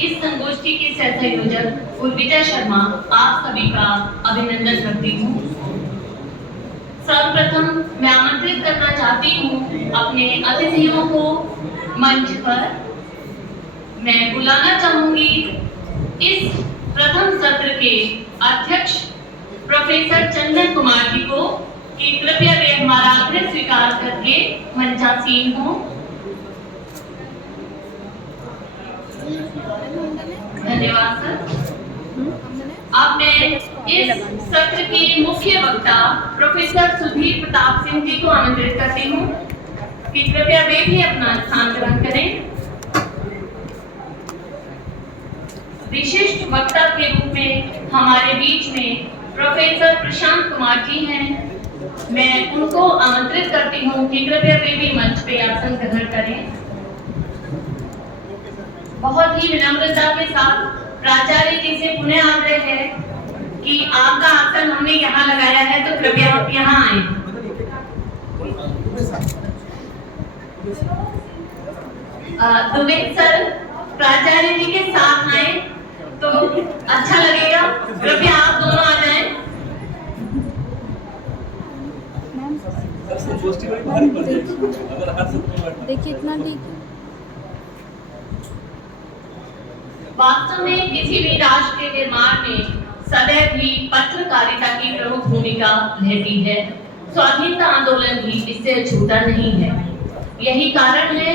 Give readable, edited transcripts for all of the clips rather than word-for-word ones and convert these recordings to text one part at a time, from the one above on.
इस संगोष्ठी के सह संयोजक उर्विता शर्मा आप सभी का अभिनंदन करती हूँ। सर्वप्रथम मैं आमंत्रित करना चाहती हूँ अपने अतिथियों को मंच पर। मैं बुलाना चाहूंगी इस प्रथम सत्र के अध्यक्ष प्रोफेसर चंदन कुमार जी को कि कृपया वे हमारा आग्रह स्वीकार करके मंचासीन हो। धन्यवाद सर। अब मैं इस सत्र के मुख्य वक्ता प्रोफेसर सुधीर प्रताप सिंह जी को आमंत्रित करती हूँ कि कृपया वे भी अपना स्थान ग्रहण करें। विशिष्ट वक्ता के रूप में हमारे बीच में प्रोफेसर प्रशांत कुमार जी हैं। मैं उनको आमंत्रित करती हूँ कि कृपया वे भी मंच पे आसन ग्रहण करें। बहुत ही विनम्रता के साथ प्राचार्य जी से पुनः आग्रह है कि आपका आसन हमने यहाँ लगाया है तो कृपया आप यहाँ आए। दुबे सर प्राचार्य जी के साथ आए तो अच्छा लगेगा। कृपया आप दोनों आ जाएं। देखिए इतना ठीक है। वास्तव में किसी भी राष्ट्र के निर्माण में सदैव ही पत्रकारिता की प्रमुख भूमिका रहती है। स्वाधीनता आंदोलन भी इससे छूटा नहीं है। यही कारण है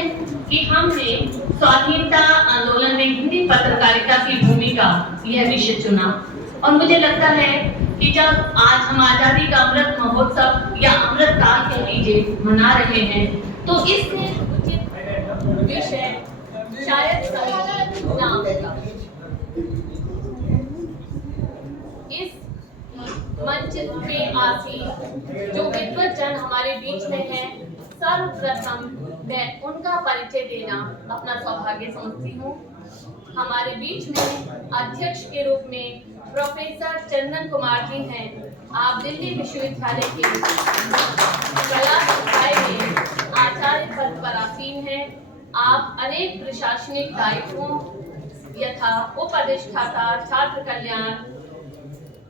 कि हमने स्वाधीनता आंदोलन में हिंदी पत्रकारिता की भूमिका यह विषय चुना। और मुझे लगता है कि जब आज हम आजादी का अमृत महोत्सव या अमृत काल कह लीजिए मना रहे हैं तो इससे उचित विषय शायद ना होगा। इस मंच पे आसी जो विद्वत जन हमारे बीच में है, सर्वप्रथम मैं उनका परिचय देना अपना सौभाग्य समझती हूँ। हमारे बीच में अध्यक्ष के रूप में प्रोफेसर चंदन कुमार जी हैं। आप दिल्ली विश्वविद्यालय के कला संकाय में आचार्य पद पर आसीन हैं। आप अनेक प्रशासनिक दायित्वों यथा उप अधिष्ठाता छात्र कल्याण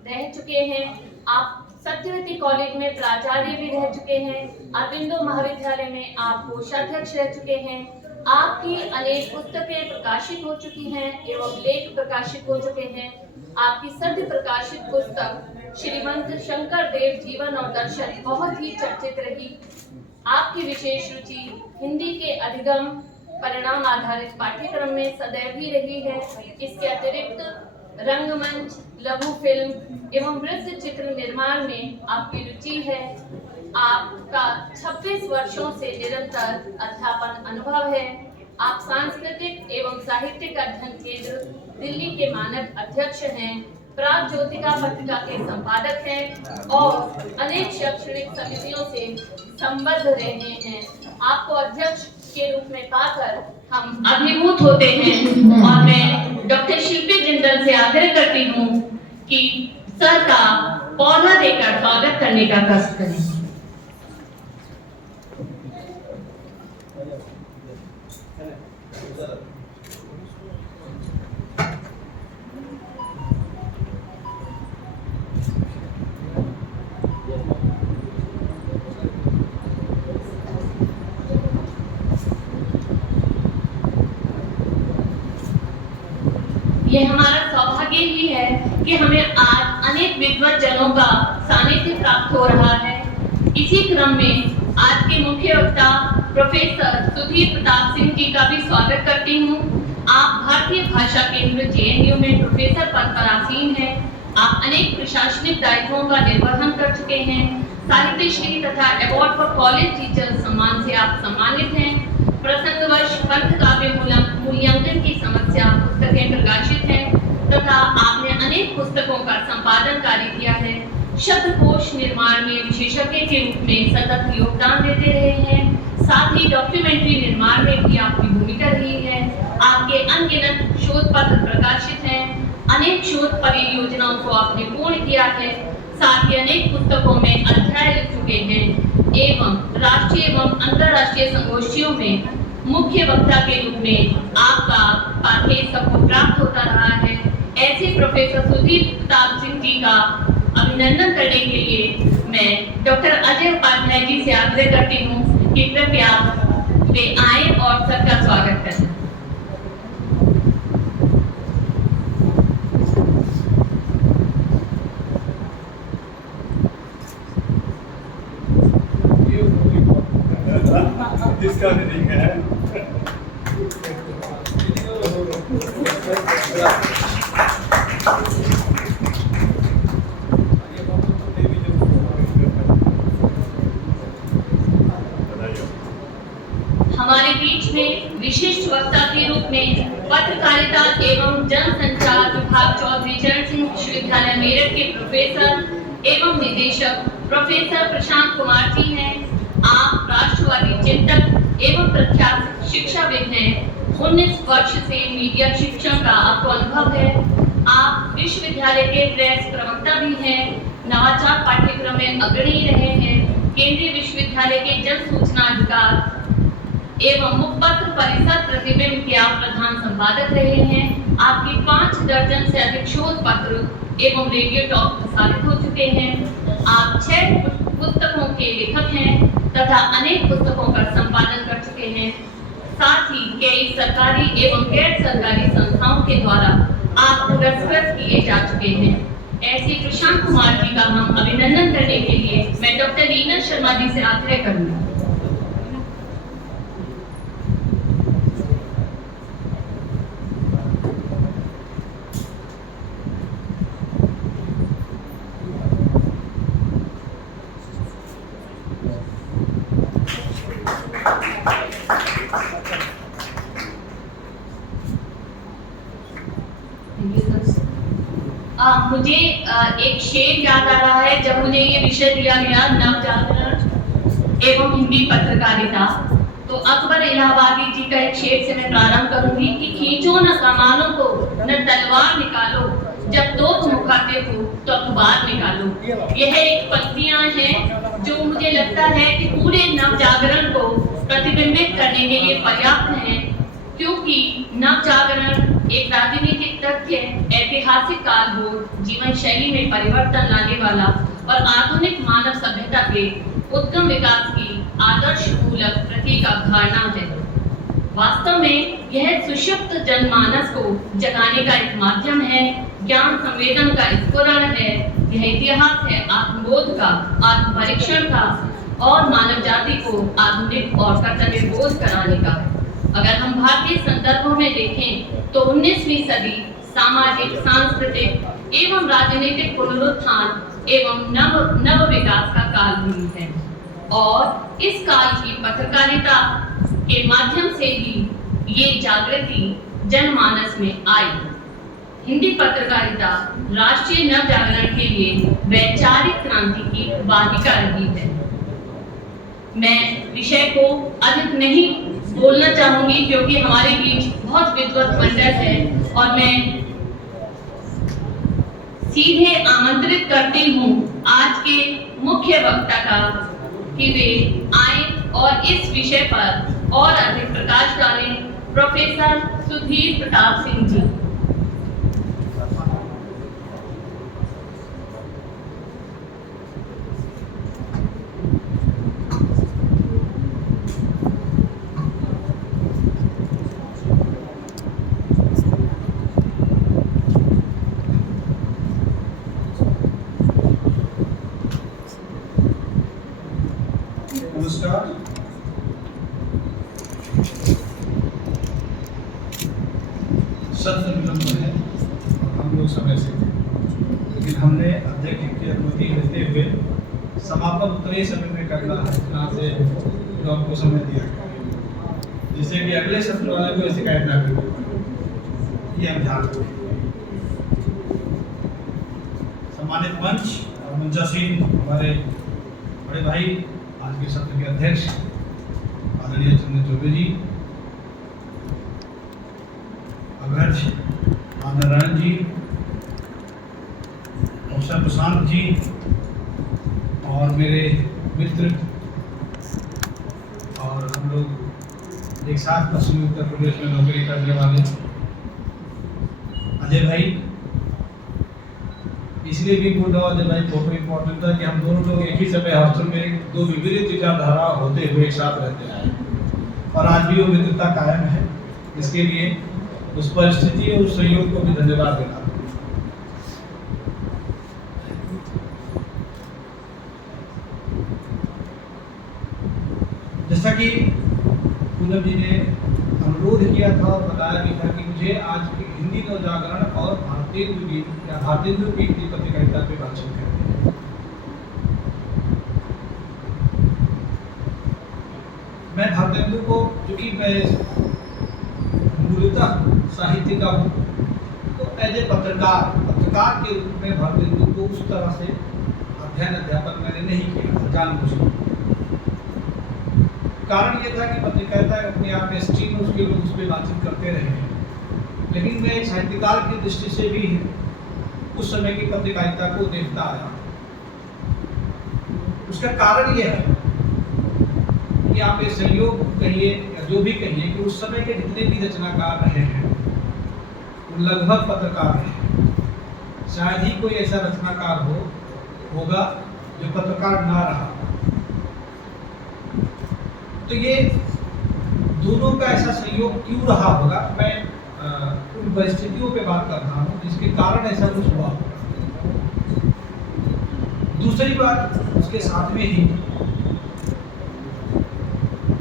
रह चुके हैं। आप सत्यवती कॉलेज में प्राचार्य भी रह चुके हैं। अरविंदो महाविद्यालय में आप कोषाध्यक्ष रह चुके हैं। आपकी अनेक पुस्तकें प्रकाशित हो चुकी हैं एवं लेख प्रकाशित हो चुके हैं। आपकी सद्य प्रकाशित पुस्तक श्रीमंत शंकर देव जीवन और दर्शन बहुत ही चर्चित रही। आपकी विशेष रुचि हिंदी के अधिगम परिणाम आधारित पाठ्यक्रम में सदैव ही रही है। इसके अतिरिक्त रंगमंच, लघु फिल्म एवं वृत्त चित्र निर्माण में आपकी रुचि है। आपका 26 वर्षों से निरंतर अध्यापन अनुभव है। आप सांस्कृतिक एवं साहित्यिक अध्ययन केंद्र दिल्ली के मानद अध्यक्ष हैं। प्राग ज्योतिका पत्रिका के संपादक हैं और अनेक शैक्षणिक समितियों से संबद्ध रहे हैं। आपको अध्यक्ष के रूप में पाकर हम अभिभूत होते हैं और मैं डॉक्टर शिल्पी जिंदल से आग्रह करती हूँ कि सर का पौधा देकर स्वागत करने का कष्ट करें। ये हमारा सौभाग्य ही है कि हमें आज अनेक विद्वत जनों का सानिध्य प्राप्त हो रहा है। इसी क्रम में आज के मुख्य वक्ता प्रोफेसर सुधीर प्रताप सिंह जी का भी स्वागत करती हूँ। आप भारतीय भाषा केंद्र जेएनयू में प्रोफेसर पद पर आसीन हैं। आप अनेक प्रशासनिक दायित्वों का निर्वहन कर चुके हैं। साहित्य श्री तथा अवार्ड फॉर कॉलेज टीचर सम्मान से आप सम्मानित हैं। प्रसंगवश पंथ काव्य मूल्यांकन की समस्या पुस्तकें प्रकाशित हैं तथा आपने अनेक पुस्तकों का संपादन कार्य किया है। शब्दकोश निर्माण में विशेषज्ञ के रूप में सतत योगदान देते रहे हैं। साथ ही डॉक्यूमेंट्री निर्माण में भी आपकी भूमिका रही है। आपके अनगिनत शोध पत्र प्रकाशित हैं। अनेक शोध परियोजनाओं को आपने पूर्ण किया है। साथ ही अनेक पुस्तकों में अध्याय लिख चुके हैं एवं राष्ट्रीय एवं अंतरराष्ट्रीय संगोष्ठियों में मुख्य वक्ता के रूप में आपका पाठ्य सबको प्रोफेसर सुधीर प्रताप सिंह जी का अभिनंदन करने के लिए मैं डॉक्टर अजय उपाध्याय जी से आग्रह करती हूँ कि कृपया वे आए और सबका स्वागत करें। इसका भी है। हमारे बीच में विशिष्ट वक्ता के रूप में पत्रकारिता एवं जनसंचार विभाग चौधरी चरण सिंह विश्वविद्यालय मेरठ के प्रोफेसर एवं निदेशक प्रोफेसर प्रशांत कुमार जी हैं। आप राष्ट्रवादी चिंतक एवं प्रख्यात शिक्षाविद हैं। 19 वर्ष से मीडिया शिक्षण का आपको अनुभव है। आप विश्वविद्यालय के प्रेस प्रवक्ता भी हैं। नवाचार पाठ्यक्रम में अग्रणी रहे हैं। केंद्रीय विश्वविद्यालय के जन सूचना अधिकार एवं मुखपत्र परिषद प्रतिबिंब के आप प्रधान संपादक रहे हैं। आपकी 5 दर्जन से अधिक शोध पत्र एवं रेडियो टॉक प्रसारित हो चुके हैं। आप 6 पुस्तकों के लेखक हैं तथा अनेक पुस्तकों का संपादन कर चुके हैं। साथ ही कई सरकारी एवं गैर सरकारी संस्थाओं के द्वारा आप पुरस्कृत किए जा चुके हैं। ऐसे प्रशांत कुमार जी का हम अभिनंदन करने के लिए मैं डॉक्टर रीना शर्मा जी से आग्रह करूंगी। मुझे एक शेर याद आ रहा है जब मुझे ये विषय दिया गया नवजागरण एवं हिंदी पत्रकारिता, तो अकबर इलाहाबादी जी का एक शेर से मैं प्रारंभ करूंगी कि खींचो न कमानों को न तलवार निकालो, जब तोप मुखाते हो तो अखबार निकालो। यह एक पंक्तियां हैं जो मुझे लगता है कि पूरे नवजागरण को प्रतिबिंबित करने के लिए पर्याप्त हैं, क्योंकि नवजागरण एक राजनीतिक तथ्य, ऐतिहासिक कालबोध, जीवन शैली में परिवर्तन लाने वाला और आधुनिक मानव सभ्यता के उत्तम विकास की आदर्श मूलक प्रतीक अवधारणा है। वास्तव में यह सुषुप्त जनमानस को जगाने का एक माध्यम है, ज्ञान संवेदन का स्फुरण है। यह इतिहास है आत्मबोध का, आत्म परीक्षण का और मानव जाति को आधुनिक और कर्तव्य बोध कराने का। अगर हम भारतीय संदर्भों में देखें तो 19वीं सदी सामाजिक, सांस्कृतिक एवं राजनीतिक पुनरुत्थान एवं नव विकास का काल हुई है और इस काल की पत्रकारिता के माध्यम से ही ये जागृति जनमानस में आई। हिंदी पत्रकारिता राष्ट्रीय नव जागरण के लिए वैचारिक क्रांति की वाहिका रही है। मैं विषय को अधिक नहीं बोलना चाहूंगी क्योंकि हमारे बीच बहुत विद्वत मंडल है और मैं सीधे आमंत्रित करती हूँ आज के मुख्य वक्ता का कि वे आए और इस विषय पर और अधिक प्रकाश डालें। प्रोफेसर सुधीर प्रताप सिंह जी। नमस्कार। सत्र विलंब है और हम लोग समय से थे, लेकिन हमने अध्यक्ष की अनुमति लेते हुए समापन उतने समय में करना है जहाँ से जो आपको समय दिया गया, जिससे कि अगले सत्र वाले को शिकायत ना करें, ये हम ध्यान रखें। सम्मानित मंच और मंचासीन हमारे बड़े भाई, आज के सत्र के अध्यक्ष आदरणीय चंद्र चौबे जी, अग्रज नारायण जी, प्रोफेसर प्रशांत जी और मेरे मित्र और हम लोग एक साथ पश्चिमी उत्तर प्रदेश में नौकरी करने वाले अजय भाई, इसलिए भी गुड और भाई फोटो इम्पोर्टेंट था कि हम दोनों लोग एक ही समय हॉस्टल में दो विपरीत विचारधारा होते हुए एक साथ रहते हैं और आज भी वो मित्रता कायम है। इसके लिए उस परिस्थिति और उस सहयोग को भी धन्यवाद देना। जैसा कि पूनम जी ने अनुरोध किया था और बताया भी था कि मुझे आज की हिंदी नवजागरण और भारतेंदु गीत या भारतेंदु की हिंदी पत्रकारिता पे बातचीत करते हैं। मैं भारतेंदु को, क्योंकि मैं मूलतः साहित्य का हूँ, तो एज ए पत्रकार के रूप में भारतेंदु को उस तरह से अध्ययन अध्यापन मैंने नहीं किया था जानबूझकर। कारण ये था कि पत्रकारिता अपने आप में स्ट्रीम उसके लोग उस पर बातचीत करते रहे हैं, लेकिन मैं एक साहित्यकार की दृष्टि से भी उस समय की पत्रकारिता को देखता आया। उसका कारण यह है कि आप ये सहयोग कहिए या जो भी कहिए कि उस समय के जितने भी रचनाकार रहे हैं वो लगभग पत्रकार रहे। शायद ही कोई ऐसा रचनाकार होगा जो पत्रकार ना रहा। तो ये दोनों का ऐसा सहयोग क्यों रहा होगा, मैं उन परिस्थितियों पे बात कर रहा हूँ जिसके कारण ऐसा कुछ हुआ होगा। दूसरी बात उसके साथ में ही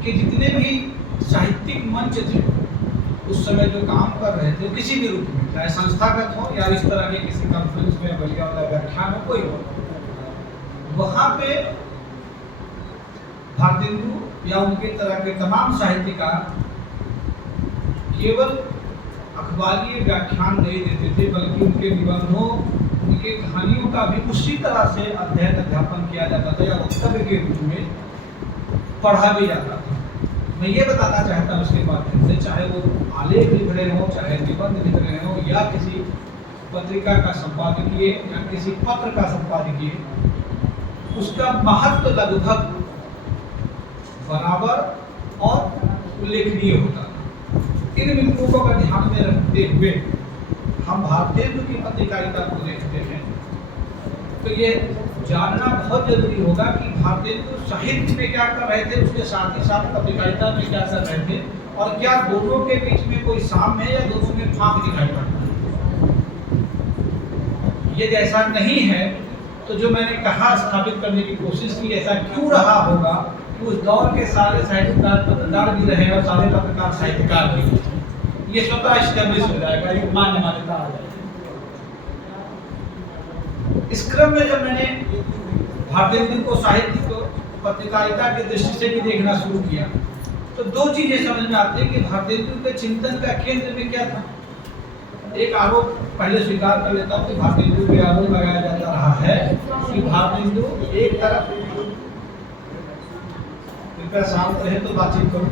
कि जितने भी साहित्यिक मंच थे उस समय जो काम कर रहे थे किसी भी रूप में, चाहे संस्थागत हो या इस तरह के किसी कॉन्फ्रेंस में बलिया वाला व्याख्यान हो, कोई हो, वहाँ पे भारतेंदु या उनके तरह के तमाम साहित्यकार केवल अखबारीय व्याख्यान नहीं देते थे, बल्कि उनके निबंधों, उनके कहानियों का भी उसी तरह से अध्ययन अध्यापन किया जाता था या वक्तव्य के रूप में पढ़ा भी जाता था। मैं ये बताना चाहता हूँ उसके माध्यम से, चाहे वो आलेख लिख रहे हो, चाहे निबंध लिख रहे हो, या किसी पत्रिका का संपादकीय या किसी पत्र का संपादकीय, उसका महत्व लगभग बराबर और उल्लेखनीय होता है। इन बिंदुओं को अगर ध्यान में रखते हुए हम भारतेंदु की पत्रकारिता को देखते हैं तो ये जानना बहुत जरूरी होगा कि भारतेंदु साहित्य में क्या कर रहे थे, उसके साथ ही साथ पत्रकारिता में क्या कर रहे थे, और क्या दोनों के बीच में कोई साम्य है या दोनों में फांक दिखाई पड़ता है। यदि ऐसा नहीं है तो जो मैंने कहा स्थापित करने की कोशिश की, ऐसा क्यों रहा होगा कि उस दौर के सारे साहित्यकार पत्रकार भी रहे और सारे पत्रकार साहित्यकार भी रहे, ये स्वतः एस्टेब्लिश हो जाएगा, एक मान्य मान्यता आ जाएगी। इस क्रम में जब मैंने भारतेंदु को साहित्य को पत्रकारिता की दृष्टि से भी देखना शुरू किया तो दो चीजें समझ में आती है कि भारतेंदु के चिंतन का केंद्र में क्या था। एक आरोप पहले स्वीकार कर लेता हूँ कि भारतेंदु पे आरोप लगाया जाता रहा है कि भारतेंदु एक तरफ, कृपया शांत रहे तो बातचीत करो,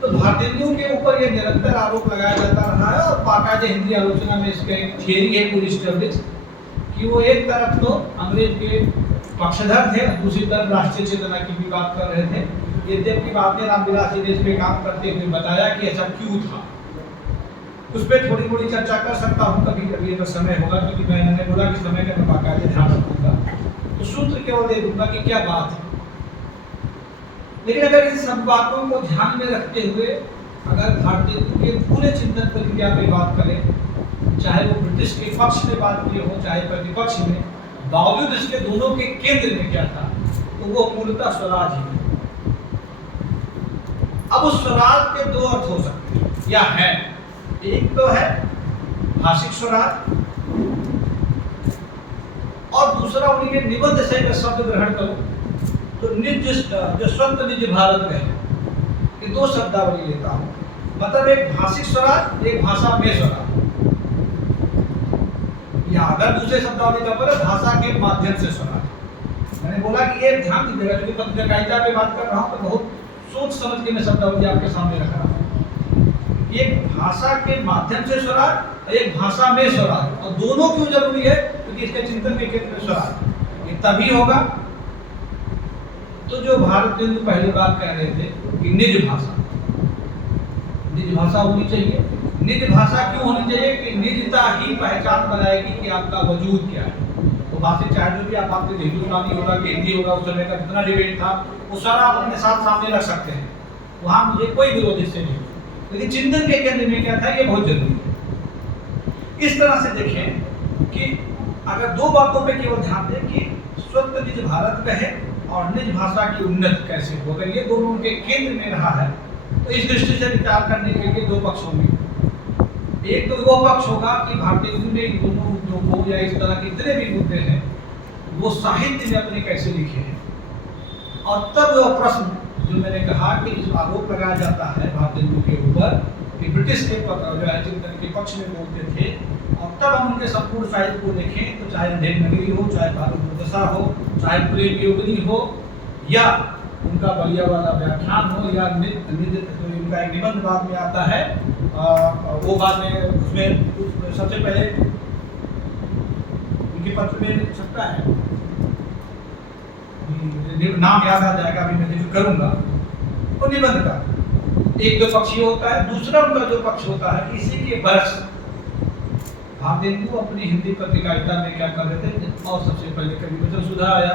तो भारतेंदु के ऊपर ये निरंतर आरोप लगाया जाता रहा है और बाकायदे हिंदी आलोचना में इसका एक थियरी है पूरी स्टेब्लिश कि वो एक तरफ तो अंग्रेज के पक्षधर थे, दूसरी तरफ राष्ट्रीय चेतना की भी बात कर रहे थे। यद्यपि आपने रामविलास देश पे काम करते हुए बताया कि ऐसा क्यों था, उस पर थोड़ी मोड़ी चर्चा कर सकता हूँ कभी कभी अगर समय होगा, क्योंकि मैंने बोला कि समय का मैं बाकायदे ध्यान रखूंगा, तो सूत्र केवल दे दूंगा कि क्या बात है। लेकिन अगर इन सब बातों को ध्यान में रखते हुए अगर भारतेंदु के पूरे चिंतन प्रक्रिया पे बात करें, चाहे वो ब्रिटिश के पक्ष में बात किए हो चाहे प्रतिपक्ष में, बावजूद इसके दोनों के केंद्र में क्या था, तो वो मूलतः स्वराज है। अब उस स्वराज के दो अर्थ हो सकते हैं या है, एक तो है भाषिक स्वराज और दूसरा उन्हीं के निबंध से अगर शब्द ग्रहण करो तो निज जसवंत निज भारत में, ये दो शब्दावली लेता हूं, मतलब एक भाषिक स्वराज, एक भाषा में स्वराज, या अगर दूसरे शब्दावली का बोले भाषा के माध्यम से स्वराज। मैंने बोला कि ये ध्यान दीजिएगा, क्योंकि पत्रकारिता पे बात कर रहा हूं तो बहुत सोच समझ के मैं शब्दावली आपके सामने रख रहा हूं। एक भाषा के माध्यम से स्वराज, एक भाषा में स्वराज, और दोनों क्यों जरूरी है, क्योंकि इसके चिंतन के केंद्र में स्वराज ये तभी होगा तो जो भारतेंदु पहली बात कह रहे थे कि निज भाषा होनी चाहिए, निज भाषा क्यों होनी चाहिए कि निजता ही पहचान बनाएगी कि आपका वजूद क्या है। तो भाषा चाहे जो भी आप आपके हिंदुस्तानी होगा कि हिंदी होगा, उस समय का जितना डिबेट था वो सारा आप अपने साथ सामने रख सकते हैं, वहाँ मुझे कोई विरोध इससे नहीं। लेकिन चिंतन के केंद्र में क्या था, ये बहुत जरूरी है। इस तरह से देखें कि अगर दो बातों पे केवल ध्यान दें कि स्वतंत्र निज भारत कहे और निज भाषा की उन्नत कैसे हो, अगर ये दोनों उनके केंद्र में रहा है तो इस दृष्टि से विचार करने के लिए दो पक्ष होंगे। एक तो वो पक्ष होगा कि भारतीय हिंदू ने इन दोनों मुद्दों को या इस तरह के जितने भी मुद्दे हैं वो साहित्य में अपने कैसे लिखे हैं, और तब वह प्रश्न जो मैंने कहा कि जो आरोप लगाया जाता है भारतीय हिंदू के ऊपर कि ब्रिटिश के जो है चिंतन के पक्ष में बोलते थे, और तब हम उनके संपूर्ण साहित्य को देखें तो चाहे देवनागरी हो, चाहे भारत दशा हो, चाहे प्रेम योगिनी हो, या उनका बलिया वाला व्याख्यान हो, या तो उनका एक निबंध बाद में आता है, वो बाद में उसमें सबसे पहले उनके पत्र में छपता है, नाम याद आ जाएगा अभी मैं जिक्र करूंगा, वो निबंध का एक दो पक्ष होता है। दूसरा उनका जो पक्ष होता है, इसी के बरस भारतीय हिंदू अपनी हिंदी पत्रिकारिता में क्या कर रहे थे, और सबसे पहले कभी वचन सुधा आया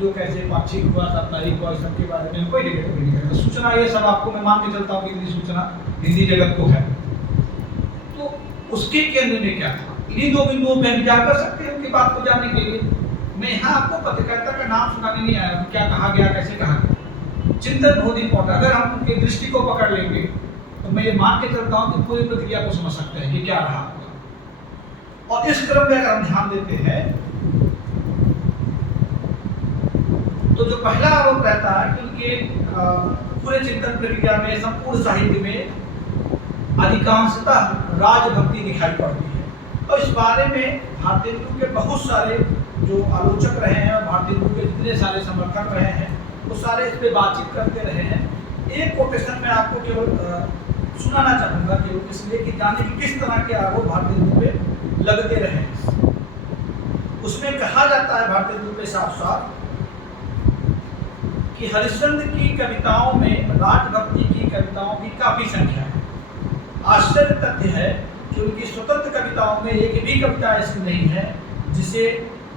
जो कैसे पाक्षिक हुआ, साप्ताहिक हुआ, सबके बारे में कोई डिबेट नहीं करेगा। सूचना ये सब आपको मैं मान के चलता हूँ कि हिंदी सूचना हिंदी जगत को है। तो उसके केंद्र में क्या था, इन्हीं दो बिंदुओं पर विचार कर सकते हैं उनकी बात को जानने के लिए। मैं यहाँ आपको पत्रकारिता का नाम सुनाने नहीं आया, क्या कहा गया, कैसे कहा गया। चिंतन बहुत इंपॉर्टेंट, अगर हम उनके दृष्टि को पकड़ लेंगे तो मैं ये मान के चलता हूँ कि पूरी प्रक्रिया को समझ सकते हैं कि क्या रहा। और इस क्रम में अगर हम ध्यान देते हैं तो जो पहला आरोप रहता है कि उनके पूरे चिंतन प्रक्रिया में, संपूर्ण साहित्य में अधिकांशतः राजभक्ति दिखाई पड़ती है। और इस बारे में भारतीय हिंदू के बहुत सारे जो आलोचक रहे हैं और भारतीय हिंदू के जितने सारे समर्थक रहे हैं वो सारे इस पर बातचीत करते रहे हैं। एक कोटेशन में आपको केवल सुनाना चाहूँगा केवल इसलिए कि जाने की किस तरह के आरोप भारतीय हिंदू पे लगते रहे। उसमें कहा जाता है भारतीय हिंदू पे साफ साफ कि हरिश्चंद्र की कविताओं में राजभक्ति की कविताओं की काफी संख्या है। आश्चर्य तथ्य है कि उनकी स्वतंत्र कविताओं में एक भी कविता ऐसी नहीं है जिसे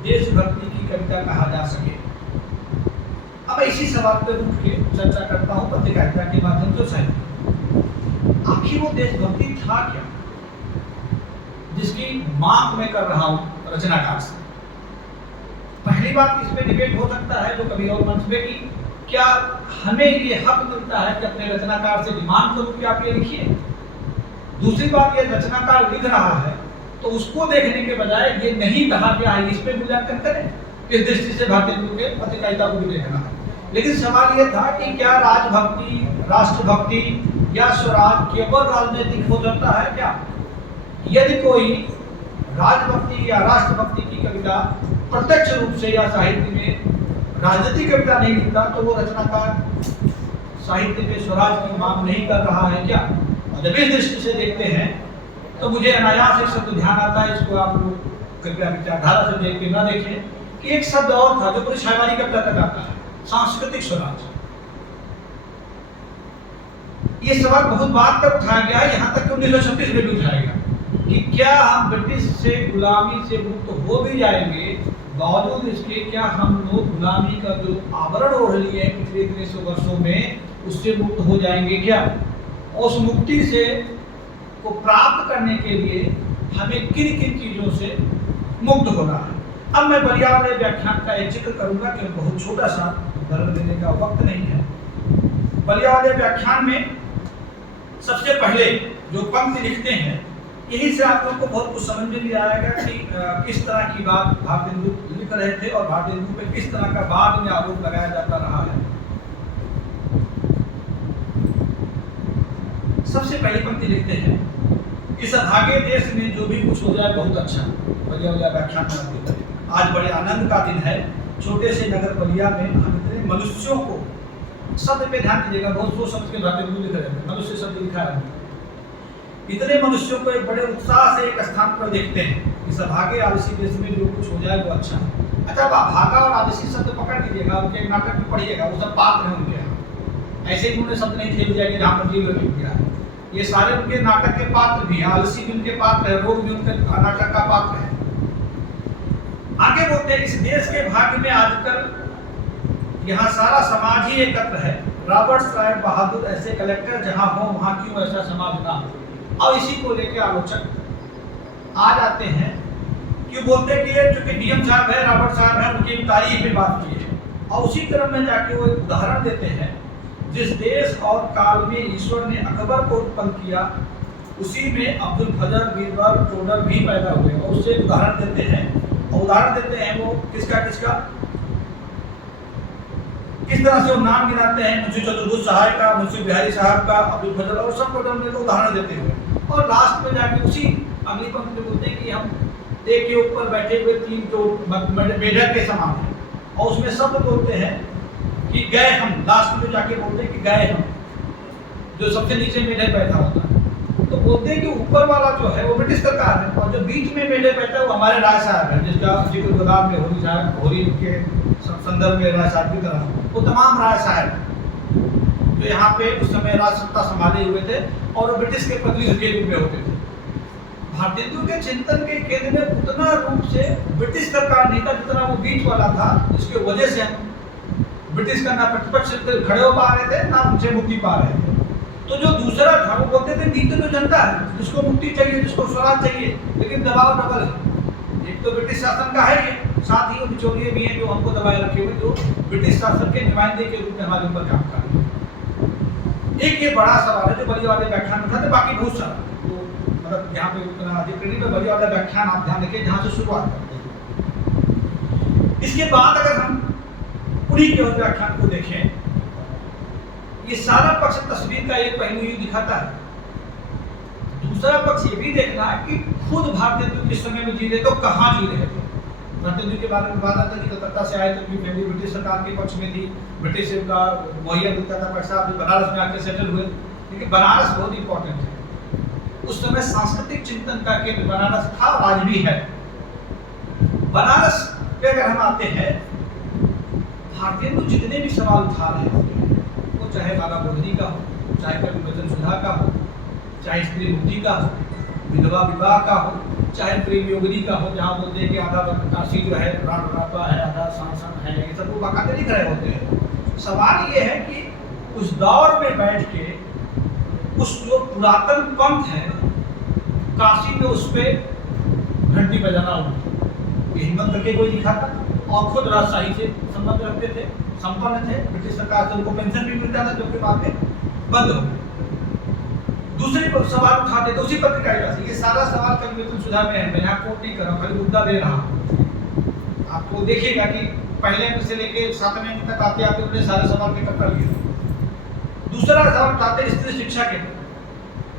देशभक्ति की कविता कहा जा सके। अब इसी सवाल पर रुक के चर्चा करता हूँ पत्रकारिता के माध्यम से साहित्य। आखिर वो देशभक्ति था क्या जिसकी मांग मैं कर रहा हूँ रचनाकार से। पहली बात, इस पे डिबेट हो सकता है जो कभी और मंच पे की, क्या हमें ये हक मिलता है कि अपने रचनाकार से डिमांड करूं कि आप ये लिखिए। दूसरी बात, ये रचनाकार लिख रहा है तो उसको देखने के बजाय ये नहीं कहा गया है इस पे मूल्यांकन करें। इस दृष्टि से भारतीय हिंदू के पत्रकारिता को भी देखना है। लेकिन सवाल यह था कि क्या राजभक्ति, राष्ट्रभक्ति या स्वराज केवल राजनीतिक हो सकता है क्या? यदि कोई राजभक्ति या राष्ट्रभक्ति की कविता प्रत्यक्ष रूप से या साहित्य में राजनीतिक कविता नहीं लिखता तो वो रचनाकार साहित्य में स्वराज की मांग नहीं कर रहा है क्या? और जब इस दृष्टि से देखते हैं तो मुझे अनायास एक शब्द ध्यान आता है, इसको आप लोग कृपया विचारधारा से देख के ना देखें, कि एक शब्द और था जो पूरी शैवाली कविता तक आता है, सांस्कृतिक स्वराज। ये सवाल बहुत बात तक उठाया गया है, यहाँ तक कि 1936 में भी उठाया गया कि क्या हम ब्रिटिश से गुलामी से मुक्त हो भी जाएंगे, बावजूद इसके क्या हम लोग गुलामी का जो आवरण ओढ़ लिए पिछले 300 वर्षों में उससे मुक्त हो जाएंगे क्या? उस मुक्ति से को प्राप्त करने के लिए हमें किन किन चीजों से मुक्त होना है। अब मैं बलिया वाले व्याख्यान का एक जिक्र करूंगा कि बहुत छोटा सा, दर्द देने का वक्त नहीं है। बलिया वाले व्याख्यान में सबसे पहले जो पंक्ति लिखते हैं, यही से आप लोग को बहुत कुछ समझ में भी आएगा कि किस तरह की बात भारतीय हिंदू लिख रहे थे और भारतीय हिंदू पे किस तरह का बाद में आरोप लगाया जाता रहा है। सबसे पहली पंक्ति लिखते हैं, इस अभागे देश में जो भी कुछ हो जाए बहुत अच्छा। बलिया वाला व्याख्यान में आज बड़े आनंद का दिन है। छोटे से नगर बलिया में हम इतने मनुष्यों को, शब्द पे ध्यान दीजिएगा, बहुत सोच समझ के भारतीय हिंदू लिख रहे हैं, मनुष्य शब्द लिखा है। इतने मनुष्यों को एक बड़े उत्साह से एक स्थान पर देखते हैं कि सभागे आलसी देश में जो कुछ हो जाए वो अच्छा है। अच्छा, भागा और आलसी शब्द पकड़ लीजिएगा, उनके एक नाटक में पढ़िएगा, वो सब पात्र है उनके यहाँ। ऐसे ही उन्होंने शब्द नहीं खेल दिया कि जहाँ पर जीव लिख दिया। ये सारे उनके नाटक के पात्र भी हैं, आलसी भी उनके पात्र है, रोग भी उनके नाटक का पात्र है। आगे बोलते हैं, इस देश के भाग्य में आजकल यहाँ सारा समाज ही एकत्र है। रॉबर्ट राय बहादुर ऐसे कलेक्टर जहाँ हो वहाँ क्यों ऐसा समाज ना हो। और इसी को लेकर आलोचक आ जाते हैं कि बोलते हैं कि ये चूंकि डीएम साहब है, रॉबर्ट साहब है, उनकी तारीफ में बात की है। और उसी क्रम में जाके वो एक उदाहरण देते हैं, जिस देश और काल में ईश्वर ने अकबर को उत्पन्न किया उसी में अब्दुल फजल, बीरबल, टोडर भी पैदा हुए। और उससे उदाहरण देते हैं, और उदाहरण देते हैं वो किसका किस तरह से वो नाम गिनाते हैं, मुंशी चतुर्भुज सहाय का, मुंशी बिहारी साहब का, अब्दुल फजल, और सब उदाहरण देते हुए और लास्ट में जाके उसी अगली पंक्ति में बोलते हैं कि हम एक के ऊपर बैठे हुए 3 तो मेढक के समान है। और उसमें सब बोलते हैं कि गए हम, लास्ट में जाके बोलते हैं कि गए हम, जो सबसे नीचे मेढक बैठा होता है। तो बोलते हैं कि ऊपर वाला जो है वो ब्रिटिश सरकार है, और जो बीच में मेढक बैठा है वो हमारे राय साहब है, जिसका जिक्र गुलाब में होली के संदर्भ में राय साहब की तरह वो तमाम राय साहब जो यहाँ पे उस समय राज सत्ता संभाले हुए थे और ब्रिटिश के प्रतिनिधि के रूप में होते थे। भारतेंदु के चिंतन के केंद्र में उतना रूप से ब्रिटिश सरकार नहीं था जितना वो बीच वाला था, जिसकी वजह से हम ब्रिटिश का ना प्रतिपक्ष खड़े हो पा रहे थे ना उनसे मुक्ति पा रहे थे। तो जो दूसरा था वो बोलते थे नीति तो जनता है, जिसको मुक्ति चाहिए, जिसको स्वराज चाहिए, लेकिन दबाव डबल है। एक तो ब्रिटिश शासन का है ये, साथ ही वो बिचौलिए भी हैं जो हमको दबाए रखे हुए, जो ब्रिटिश शासन के नुमाइंदे के रूप में हमारे ऊपर काम कर रहे हैं। एक ये बड़ा सवाल है जो बड़ी वाले व्याख्यान में था, तो बाकी बहुत सारा मतलब यहाँ पे उतना अधिक नहीं, तो बड़ी वाला व्याख्यान आप ध्यान रखिए जहाँ से शुरुआत करते हैं। इसके बाद अगर हम पूरी के व्याख्यान को देखें, ये सारा पक्ष तस्वीर का एक पहलू ही दिखाता है। दूसरा पक्ष ये भी देखना है कि खुद भारतेंदु किस समय में जी रहे तो कहाँ जी रहे थे। भारतेंदु के बारे में बात आता है कि कलकत्ता से आए तो फैमिली ब्रिटिश सरकार के पक्ष में थी, ब्रिटिश का मुहैया मिलता था पैसा, अभी बनारस में आके सेटल हुए। लेकिन बनारस बहुत इंपॉर्टेंट है, उस समय सांस्कृतिक चिंतन का केंद्र बनारस था, आज भी है। बनारस पे अगर हम आते हैं, भारतेंदु जितने भी सवाल उठा रहे होते हैं, वो चाहे बाला बोधनी का हो, चाहे कवि वचन सुधा का हो, चाहे स्त्री मुक्ति का हो, विधवा विवाह का हो, चाहे प्रेम योगिनी का हो, जहाँ बोलते हैं कि आधा काशी जो है राण रापा है, आधा सांसन है, ये सब वो बाकायदे लिख रहे होते हैं। सवाल ये है कि उस दौर में बैठ के उस जो पुरातन पंथ है काशी में, उस पर घंटी बजाना उनको ये हिम्मत करके कोई लिखा था, और खुद राजशाही से संबंध रखते थे, संपन्न थे, ब्रिटिश सरकार से उनको पेंशन भी मिलता था, जो कि बाद में बंद हो गया। दूसरी सवाल उठाते तो उसी पत्रिका से, ये सारा सवाल कवि वचन सुधा में है, मैं यहाँ कोट नहीं कर रहा हूँ, खाली मुद्दा दे रहा हूँ। आपको देखिएगा कि पहले से लेके 7वें अंक तक आते आते उन्होंने सारे सवाल के कर लिए। दूसरा सवाल उठाते स्त्री शिक्षा के,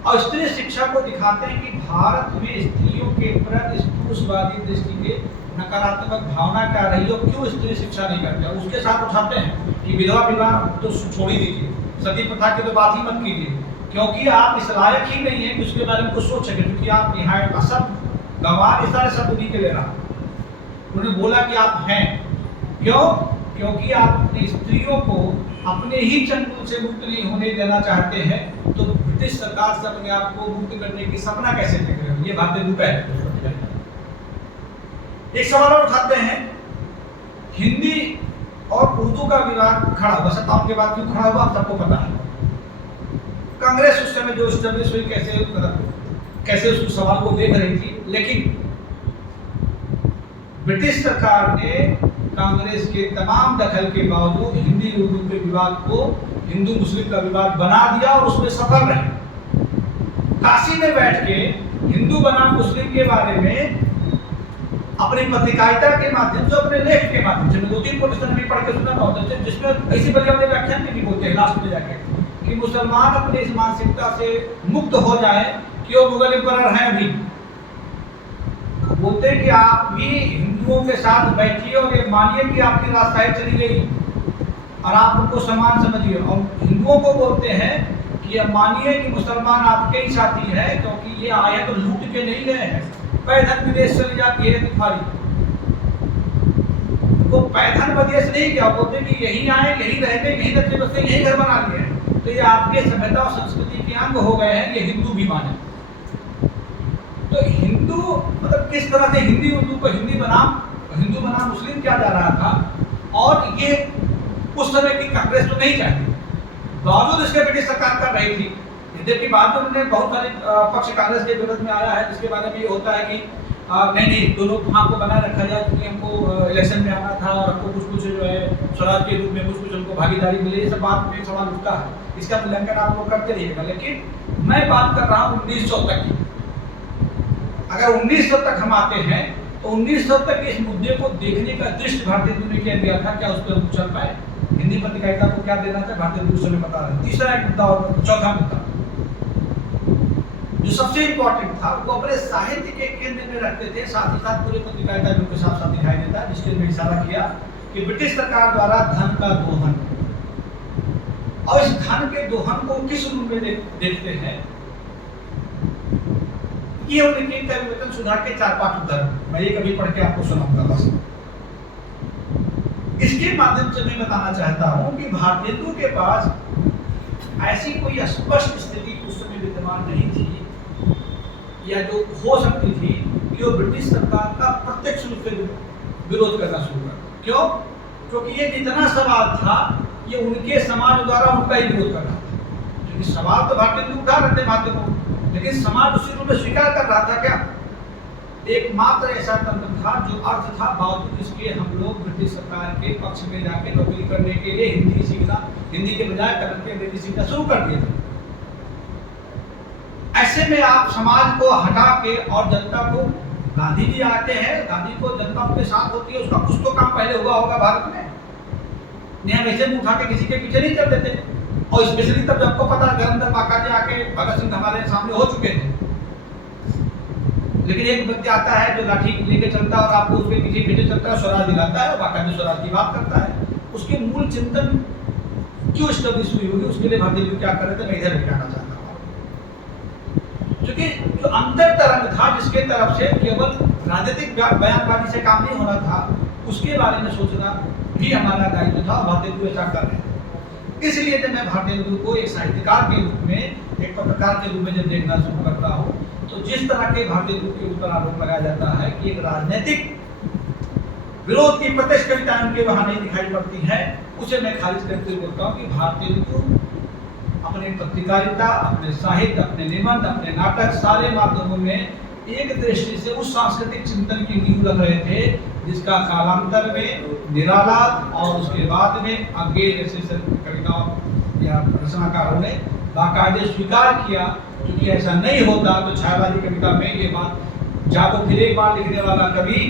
और स्त्री शिक्षा को दिखाते हैं कि भारत में स्त्रियों के प्रति पुरुषवादी दृष्टि के नकारात्मक भावना क्या रही है, क्यों स्त्री शिक्षा नहीं करते। उसके साथ उठाते हैं कि विधवा विवाह तो छोड़ ही दीजिए, सती प्रथा की तो बात ही मत कीजिए, क्योंकि आप इस लायक ही नहीं है कि उसके बारे में कुछ सोच सके, क्योंकि आप यहाँ असब गंवार इस सारे शब्द नहीं के ले रहा। उन्होंने बोला कि आप हैं, क्यों? क्योंकि आप अपनी स्त्रियों को अपने ही चंगुल से मुक्त नहीं होने देना चाहते हैं, तो ब्रिटिश सरकार से अपने आप को मुक्त करने की सपना कैसे देख रहे हो, ये भारतेंदु का है। एक सवाल और उठाते हैं, हिंदी और उर्दू का विवाद खड़ा हुआ, सत्तावन के बाद क्यों खड़ा हुआ आप सबको पता है। कांग्रेस उस समय जो एस्टेब्लिश हुई कैसे उस सवाल को देख रही थी, लेकिन ब्रिटिश सरकार ने कांग्रेस के तमाम दखल के बावजूद हिंदी उर्दू के विवाद को हिंदू मुस्लिम का विवाद बना दिया और उसमें सफल रहे। काशी में बैठ के हिंदू बनाम मुस्लिम के बारे में अपनी पत्रिकारिता के माध्यम से, अपने लेख के माध्यम से, 2-3 पोजिशन भी पढ़ के सुना होता है, जिसमें ऐसी बड़े बड़े व्याख्यान भी बोलते हैं लास्ट में जाके कि मुसलमान अपनी इस मानसिकता से मुक्त हो जाए कि वो मुगल एम्परर हैं। अभी बोलते हैं कि आप भी हिंदुओं के साथ बैठिए और ये मानिए कि आपकी राजशाही चली गई और आप उनको समान समझिए, और हिंदुओं को बोलते हैं कि अब मानिए कि मुसलमान आपके ही साथी है, क्योंकि ये आए तो लूट के नहीं गए हैं, पैदल विदेश चली जाती है तुम्हारी, वो पैदल विदेश नहीं क्या, बोलते कि यही आए, यही रहेंगे, यही बच्चे बच्चे यही घर बना लिए हैं। तो तो ये आपके सभ्यता और संस्कृति के अंग हो गए हैं, ये हिंदू भी माने। तो हिंदू मतलब किस तरह से हिंदी उर्दू को हिंदू बनाम मुस्लिम किया जा रहा था, और ये उस समय की कांग्रेस तो नहीं चाहती, बावजूद इसके ब्रिटिश सरकार कर रही थी। यद्यपि बाद में उन्होंने बहुत सारे पक्ष कांग्रेस के विरोध में आया है, जिसके बारे में ये होता है कि नहीं दोनों वहाँ को बनाए रखा जाए, क्योंकि हमको इलेक्शन में आना था और हमको कुछ जो है स्वराज के रूप में कुछ हमको भागीदारी मिली, ये सब बात में सवाल उठता है। इसका मूल्यांकन आप लोग करते रहिएगा, लेकिन मैं बात कर रहा हूँ 1900 तक की। अगर 1900 तक हम आते हैं तो 1900 तक इस मुद्दे को देखने का दृष्टि भारतीय हिंदू ने क्या दिया था, क्या उस पर चल पाए, हिंदी पत्रकारिता को क्या देना था, भारतीय हिंदू उस समय बता रहे। तीसरा एक मुद्दा और चौथा मुद्दा जो सबसे इंपॉर्टेंट था, वो अपने साहित्य के केंद्र में रखते थे, साथ ही साथ पूरे पत्रकारिता के साथ साथ दिखाई देता है, जिसके में इशारा किया कि ब्रिटिश सरकार द्वारा धन का दोहन, और इस धन के दोहन को किस रूप में देखते हैं, ये उनके कवि वचन सुधा के 4-5 उदाहरण मैं ये कभी पढ़ के आपको सुनाऊंगा बस। इसके माध्यम से मैं बताना चाहता हूं कि भारतीय हिंदू के पास ऐसी कोई स्पष्ट स्थिति उस समय विद्यमान नहीं थी, या जो हो सकती थी कि वो ब्रिटिश सरकार का प्रत्यक्ष रूप से विरोध करना शुरू कर। क्यों? क्योंकि ये जितना सवाल था ये उनके समाज द्वारा उनका ही विरोध कर रहा था, क्योंकि सवाल तो भारतीय हिंदू उठा रहे थे माध्यमों, लेकिन समाज उसी रूप में स्वीकार कर रहा था। क्या एकमात्र ऐसा तंत्र था जो अर्थ था, बावजूद इसके हम लोग ब्रिटिश सरकार के पक्ष में जाके नौकरी करने के लिए हिंदी सीखना, हिंदी के बजाय कन्नड़ के अंग्रेजी सीखना शुरू कर दिया था। ऐसे में आप समाज को हटा के और जनता को, गांधी जी आते हैं, गांधी को जनता उनके साथ होती है, उसका कुछ तो काम पहले हुआ होगा भारत में, नहीं हम ऐसे उठा के किसी के पीछे नहीं चल देते। और स्पेशली तब आपको पता गवर्नर बाका जी आके भगत सिंह हमारे सामने हो चुके थे, लेकिन एक व्यक्ति आता है जो लाठी लेके चलता है और आपको उसके पीछे पीछे चलता है, स्वराज दिलाता है और बाका जी स्वराज की बात करता है। उसके मूल चिंतन क्यों स्टैब्लिश हुई होगी, उसके लिए भारतीय हिंदू क्या कर रहे थे, मैं इधर कहना चाहता हूँ। क्योंकि जो अंतर तरंग था जिसके तरफ से केवल राजनीतिक बयानबाजी से काम नहीं होना था, उसके बारे में सोचना भी हमारा दायित्व था, भारतीय हिंदू ऐसा कर रहे थे। इसलिए जब मैं भारतीय हिंदू को एक साहित्यकार के रूप में, एक पत्रकार के रूप में जब देखना शुरू करता हूँ, तो जिस तरह के भारतीय हिंदू के ऊपर आरोप लगाया जाता है कि एक राजनीतिक विरोध की प्रत्यक्ष कविताएं उनके वहां नहीं दिखाई पड़ती है, उसे मैं खारिज करते हुए बोलता हूँ कि भारतीय हिंदू अपने पत्रकारिता, अपने साहित्य, अपने निबंध, अपने नाटक, सारे माध्यमों में एक दृष्टि से उस सांस्कृतिक चिंतन की नींव रख रहे थे जिसका कालांतर में निराला और उसके बाद में आगे जैसे कविताओं या रचनाकारों ने बाकायदे स्वीकार किया। क्योंकि ऐसा नहीं होता तो छायावादी कविता में ये बात जागो फिर एक बार लिखने वाला कवि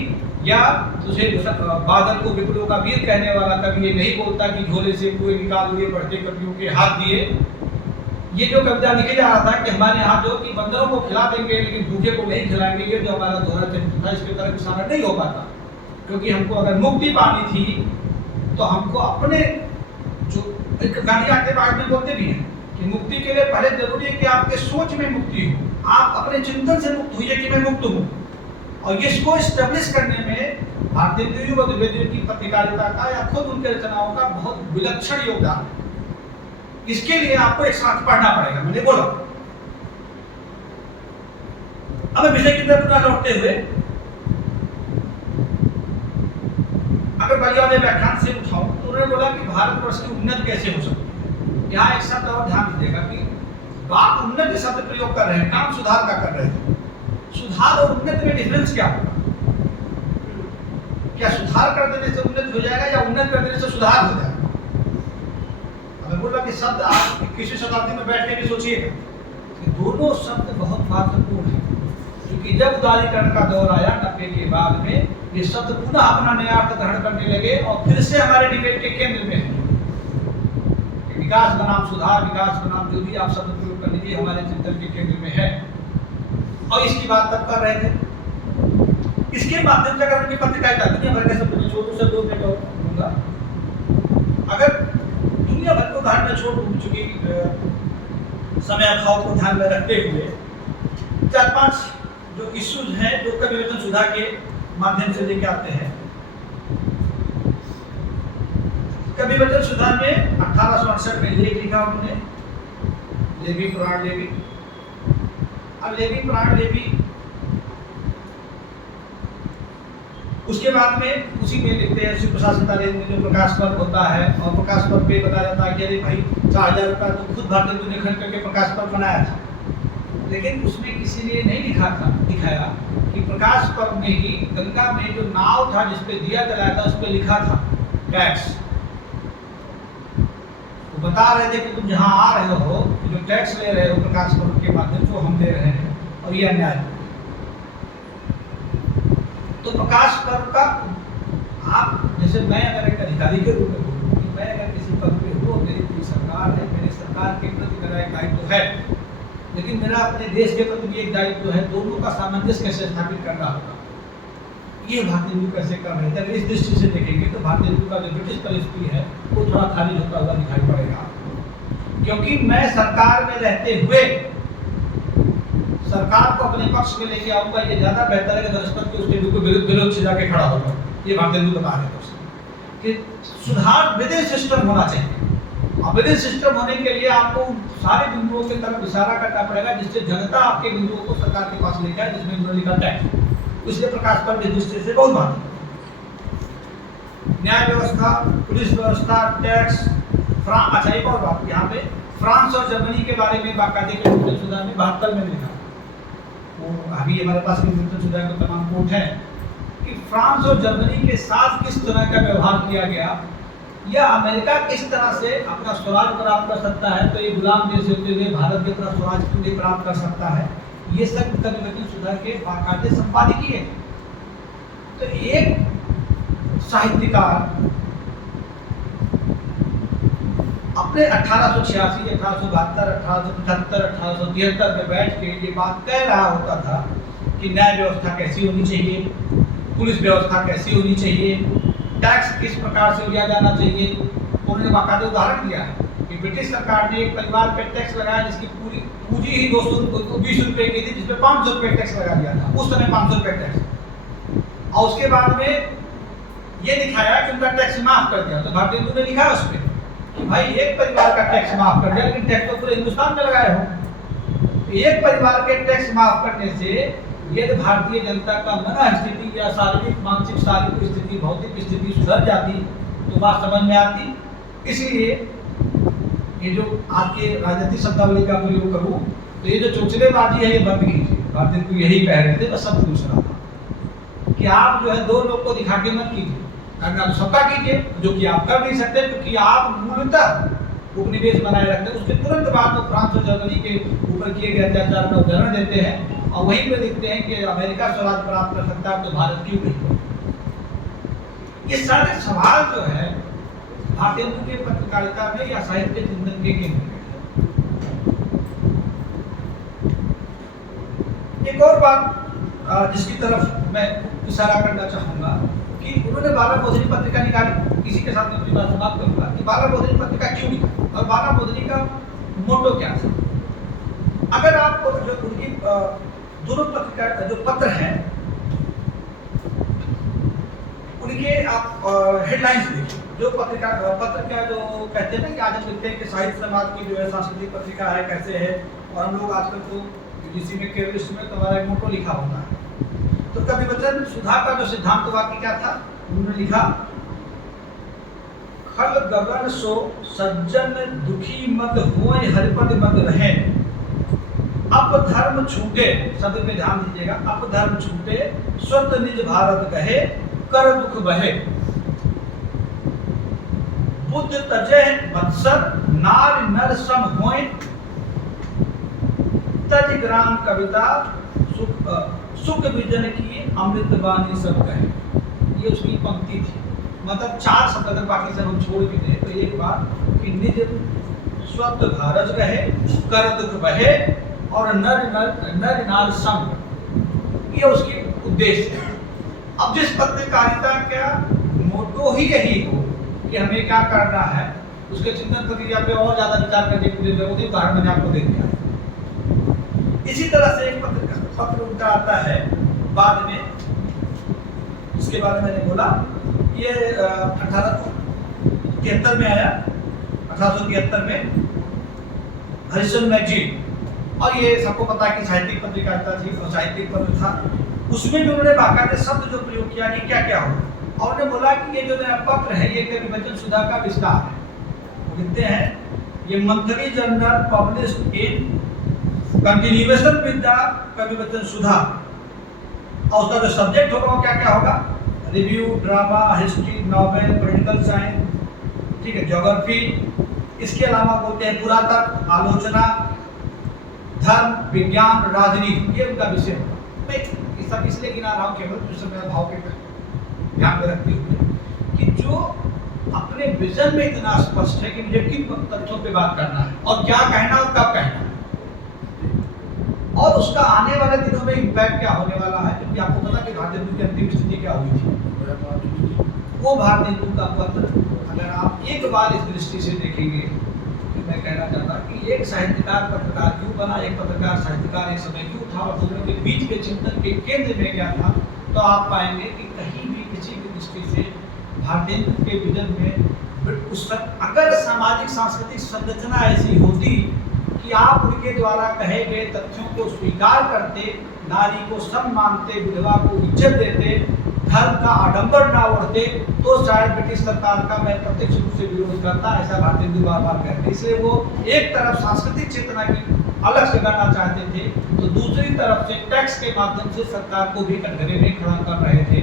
या उसे बादल को विप्लव का वीर कहने वाला कवि ये नहीं बोलता कि झोले से कुएं निकाल लिए बढ़ते कवियों के हाथ दिए। ये जो कविता लिखे जा रहा था कि हमारे यहाँ जो कि बंदरों को खिला देंगे लेकिन भूखे को नहीं खिलाएंगे, ये जो हमारा दोहरा चरित्र था इसके तरफ इशारा नहीं हो पाता। क्योंकि हमको अगर मुक्ति पानी थी तो हमको अपने जो गांधी आके बाद में बोलते भी हैं कि मुक्ति के लिए पहले जरूरी है कि आपके सोच में मुक्ति हो, आप अपने चिंतन से मुक्त हुई कि मैं मुक्त हूँ। और इसको स्टेब्लिश करने में भारतीय हिंदू व द्विवेदियों की पत्रकारिता का या खुद उनके रचनाओं का बहुत विलक्षण योगदान है। इसके लिए आपको एक साथ पढ़ना पड़ेगा, मैंने बोला। अब विषय की तरफ पुनः लौटते हुए अगर बलिया वाले व्याख्यान से उठाऊं तो उन्होंने बोला कि भारतवर्ष की उन्नति कैसे हो सकती है। यहाँ एक शब्द और ध्यान दीजिएगा कि बात उन्नति शब्द प्रयोग कर रहे हैं, काम सुधार का कर रहे हैं। सुधार और उन्नति में डिफरेंस क्या होगा? क्या सुधार कर देने से उन्नति हो जाएगा या उन्नति कर देने से सुधार हो जाएगा? मैं बोल रहा कि शब्द आप 21वीं शताब्दी में बैठ के भी सोचिएगा कि दोनों शब्द बहुत महत्वपूर्ण है। क्योंकि जब उदारीकरण का दौर आया 90 के बाद में, ये शब्द पुनः अपना नया अर्थ ग्रहण करने लगे और फिर से हमारे डिबेट के केंद्र में है। विकास बनाम सुधार, विकास बनाम जो भी आप शब्द प्रयोग कर लीजिए, हमारे चिंतन के केंद्र में है। और इसकी बात तब कर रहे थे। इसके माध्यम से अगर उनकी पत्रिकारिता दुनिया भर के शब्द छोटू से 2 मिनट और दूंगा, अगर दुनिया भर को ध्यान में छोड़ चुकी समय अभाव को ध्यान में रखते हुए 4-5 जो इश्यूज हैं जो कवि वचन सुधा के माध्यम से लेके आते हैं। कवि वचन सुधा में 1868 में लेख लिखा उन्होंने लेवी पुराण लेवी। अब लेवी पुराण लेवी, उसके बाद में उसी में लिखते हैं शिव प्रसाद सितारे में जो प्रकाश पर्व होता है, और प्रकाश पर्व पे बताया जाता है कि अरे भाई 4000 रुपया तो खुद भारतेंदु ने खर्च करके प्रकाश पर्व बनाया था। लेकिन उसमें किसी ने नहीं दिखाया कि प्रकाश पर्व में ही गंगा में जो नाव था जिसपे दिया जलाया था उस पर लिखा था टैक्स। वो बता रहे थे कि तुम जहाँ आ रहे हो, जो टैक्स ले रहे हो प्रकाश पर्व के माध्यम से, वो हम दे रहे हैं और ये अन्याय है। तो प्रकाश पर्व का आप जैसे मैं अगर एक अधिकारी के रूप में बोलूँ कि मैं अगर किसी पद पे हूँ, मेरी कोई सरकार है, मेरे सरकार के प्रति मेरा एक दायित्व है, लेकिन मेरा अपने देश के प्रति भी एक दायित्व है, दोनों का सामंजस्य कैसे स्थापित करना होगा, ये भारतेंदु कैसे कर रहे थे। अगर इस दृष्टि से देखेंगे तो भारतेंदु का जो ब्रिटिश परिस्थिति है वो थोड़ा खारिज होता हुआ दिखाई पड़ेगा, क्योंकि मैं सरकार में रहते हुए सरकार को अपने पक्ष में लेके आऊंगा, ये ज्यादा बेहतर है कि बृहस्पति उसके विरुद्ध से जाके खड़ा होगा। ये भारतेंदु बता रहे थे कि सुधार विदिन सिस्टम होना चाहिए, और विदिन सिस्टम होने के लिए आपको सारे बिंदुओं की तरफ इशारा करना पड़ेगा जिससे जनता आपके बिंदुओं को सरकार के पास लेके आए, जिसमें उन्होंने लिखा टैक्स। इसलिए प्रकाश पर्व की दृष्टि से बहुत महत्वपूर्ण। न्याय व्यवस्था, पुलिस व्यवस्था, टैक्स, अच्छा एक और बात, यहाँ पे फ्रांस और जर्मनी के बारे में बाकायदे के मिल्टन सुधा ने 72 में लिखा, वो अभी हमारे पास भी मिल्टन सुधा का तमाम कोट है कि फ्रांस और जर्मनी के साथ किस तरह का व्यवहार किया गया, या अमेरिका किस तरह से अपना स्वराज प्राप्त कर सकता है, तो ये गुलाम देश होते हुए भारत के अपना स्वराज क्यों नहीं प्राप्त कर सकता है, ये सब मिल्टन सुधा के बाकायदे संपादकीय है। तो एक साहित्यकार अपने 1886, 1872, 1875, 1873 में बैठ के ये बात कह रहा होता था कि न्याय व्यवस्था कैसी होनी चाहिए, पुलिस व्यवस्था कैसी होनी चाहिए, टैक्स किस प्रकार से लिया जाना चाहिए। उन्होंने बाकायदा उदाहरण दिया है कि ब्रिटिश सरकार ने एक परिवार पे टैक्स लगाया जिसकी पूरी पूंजी ही 220 रुपए की थी, जिसपे 500 रुपए टैक्स लगा दिया था, उस समय 500 रुपए टैक्स, और उसके बाद में ये दिखाया कि उनका टैक्स माफ कर दिया। तो भारतेंदु ने लिखा उस पर कि भाई एक परिवार का टैक्स माफ कर दिया, लेकिन टैक्स तो पूरे हिंदुस्तान में लगाए हो। एक परिवार के टैक्स माफ करने से यदि भारतीय जनता का मन स्थिति या शारीरिक, मानसिक, शारीरिक स्थिति, भौतिक स्थिति सुधर जाती तो बात समझ में आती। इसलिए ये जो आपके राजनीतिक शब्दावली का प्रयोग करूं तो ये जो चोचलेबाजी है ये बंद कीजिए। भारतेंदु यही कह रहे थे, बस सब दूसरा था कि आप जो है दो लोग को दिखा के मत कीजिए, करना तो सबका कीजिए, जो कि आप कर नहीं सकते क्योंकि आप मूलतः उपनिवेश बनाए रखते हैं। उसके तुरंत बाद वो फ्रांस और जर्मनी के ऊपर किए गए अत्याचार का उदाहरण देते हैं और वहीं पे लिखते हैं कि अमेरिका स्वराज प्राप्त कर सकता है तो भारत क्यों नहीं। ये सारे सवाल जो है भारतेंदु के पत्रकारिता में या साहित्य चिंतन के केंद्र में। एक और बात जिसकी तरफ मैं इशारा करना चाहूंगा कि उन्होंने बारह बोधनी पत्रिका निकाली। इसी के साथ मैं अपनी बात समाप्त करूंगा कि बारह बोधनी पत्रिका क्यों निकाली और बारह बोधनी का मोटो क्या था। अगर आप जो उनकी दोनों पत्रिका जो पत्र हैं उनके आप हेडलाइंस देखिए। जो पत्र का जो कहते हैं ना कि आज हम लिखते हैं कि साहित्य समाज की जो है सांस्कृतिक पत्रिका है कैसे है, और हम लोग आजकल तो यूजीसी में केवलिस्ट में तो हमारा एक मोटो लिखा होता है। तो कवि वचन सुधा का जो सिद्धांत वाक्य क्या था, उन्होंने लिखा खल गगन सो सज्जन दुखी मत होय हरिपद मत रहे, अप धर्म छूटे, शब्द पे ध्यान दीजिएगा, अप धर्म छूटे स्वत निज भारत कहे कर दुख बहे, बुद्ध तजे मत्सर नार नर सम होय, तज ग्राम कविता सुख विजन की अमृत वाणी सब कहे। ये उसकी पंक्ति थी। मतलब चार शब्द अगर बाकी से हम छोड़ भी दें तो एक बात कि निज स्वत भारत कहे कर दुख बहे और नर नार सम, ये उसकी उद्देश्य है। अब जिस पत्रकारिता का मोटो ही यही हो कि हमें क्या करना है, उसके चिंतन प्रक्रिया पे और ज्यादा विचार करने की जरूरत है। उदाहरण मैंने आपको दे दिया। इसी तरह से एक पत्र उनका आता है बाद में, इसके बारे में मैंने बोला, ये 1873 में आया, 1873 में हरिश्चंद्र मैगजीन, और ये सबको पता है कि साहित्यिक पत्रिकारिता थी और साहित्यिक पत्र था। उसमें भी उन्होंने बाकायदे शब्द जो प्रयोग किया कि क्या क्या हो, और उन्होंने बोला कि ये जो मेरा पत्र है ये कवि वचन सुधा का विस्तार है। वो लिखते हैं ये monthly journal published in continuation with the कवि वचन सुधा, और उसका जो सब्जेक्ट होगा वो क्या क्या होगा, review, drama, history, novel, political science, ठीक है, ज्योग्राफी, इसके अलावा बोलते हैं पुरातत्व, आलोचना, धर्म, विज्ञान, राजनीति, ये उनका विषय होगा। मैं ये सब इसलिए गिना रहा हूँ केवल जो मेरा भाव के ध्यान में रखते हुए कि जो अपने विजन में इतना स्पष्ट है कि मुझे किन तथ्यों पे बात करना है और क्या कहना और कब कहना, और उसका आने वाले दिनों में इम्पैक्ट क्या होने वाला है। क्योंकि आपको पता कि भारतेंदु की अंतिम स्थिति क्या हुई थी। वो भारतेंदु का पत्र अगर आप एक बार इस दृष्टि से देखेंगे, तो मैं कहना चाहता कि एक साहित्यकार पत्रकार क्यों बना, एक पत्रकार साहित्यकार एक समय क्यों था, और दोनों के बीच के चिंतन के केंद्र में क्या था, तो आप पाएंगे कि कहीं भी किसी भी दृष्टि से भारतेंदु के विजन में उस अगर सामाजिक सांस्कृतिक संरचना ऐसी होती कि आप उनके द्वारा कहे गए तथ्यों को स्वीकार करते, नारी को सम मानते, विधवा को इज्जत देते, धर्म का आडंबर ना ओढ़ते, तो शायद ब्रिटिश सरकार का मैं प्रत्यक्ष रूप से विरोध करता, ऐसा भारतेंदु बार बार कहते। इसलिए वो एक तरफ सांस्कृतिक चेतना की अलग से करना चाहते थे, तो दूसरी तरफ से टैक्स के माध्यम से सरकार को भी कटघरे में खड़ा कर रहे थे।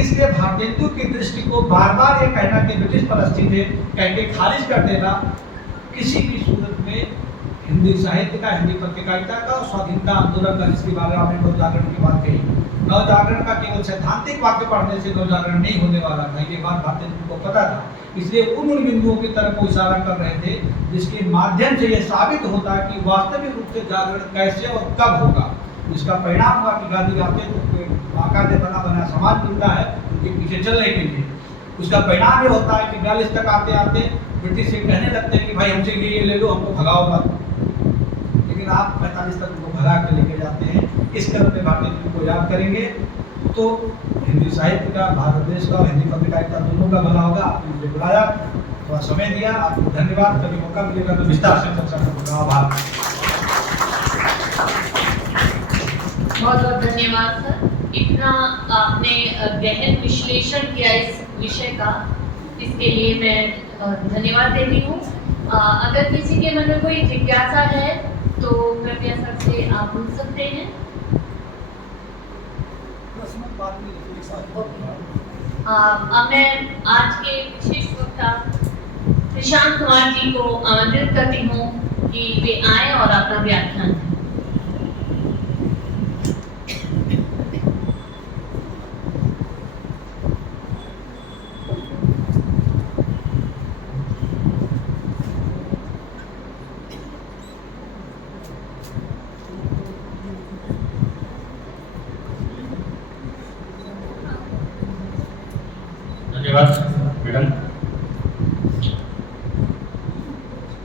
इसलिए भारतेंदु की दृष्टि को बार बार ये कहना कि ब्रिटिश परस्ती थे कह के खारिज कर देना किसी भी सूरत में हिंदी साहित्य का, हिंदी पत्रकारिता का और स्वाधीनता आंदोलन का, जिसके बारे में आपने नवजागरण की बात कही, नवजागरण का केवल सैद्धांतिक वाक्य पढ़ने से नवजागरण नहीं होने वाला था, ये बात भारतेंदु को पता था। इसलिए उन बिंदुओं की तरफ वो इशारा कर रहे थे जिसके माध्यम से यह साबित होता है कि वास्तविक रूप से जागरण कैसे और कब होगा। इसका परिणाम हुआ कि गांधी आते तो बाकायदे बना बना समाज मिलता है उनके पीछे चलने के लिए। उसका परिणाम ये होता है कि 42 तक आते आते ब्रिटिश से कहने लगते हैं कि भाई हमसे ये ले लो, हमको भगाओ मत, लेकिन आप 45 तक उनको भगा के लेके जाते हैं। इस क्रम में भारतेंदु को याद करेंगे तो हिंदी साहित्य का, भारत देश का और हिंदी पत्रकारिता दोनों का भला होगा। आपने मुझे बुलाया, थोड़ा समय दिया, आपको धन्यवाद। कभी मौका मिलेगा तो विस्तार से चर्चा करूँगा। आभार। बहुत बहुत धन्यवाद सर, इतना आपने गहन विश्लेषण किया इस विषय का, इसके लिए मैं धन्यवाद देती हूँ। अगर किसी के मन में कोई जिज्ञासा है तो कृपया सर से आप पूछ सकते हैं। मैं आज के विशेष वक्ता प्रशांत कुमार जी को आमंत्रित करती हूँ कि वे आए और अपना व्याख्यान दें। धन्यवाद मैडम।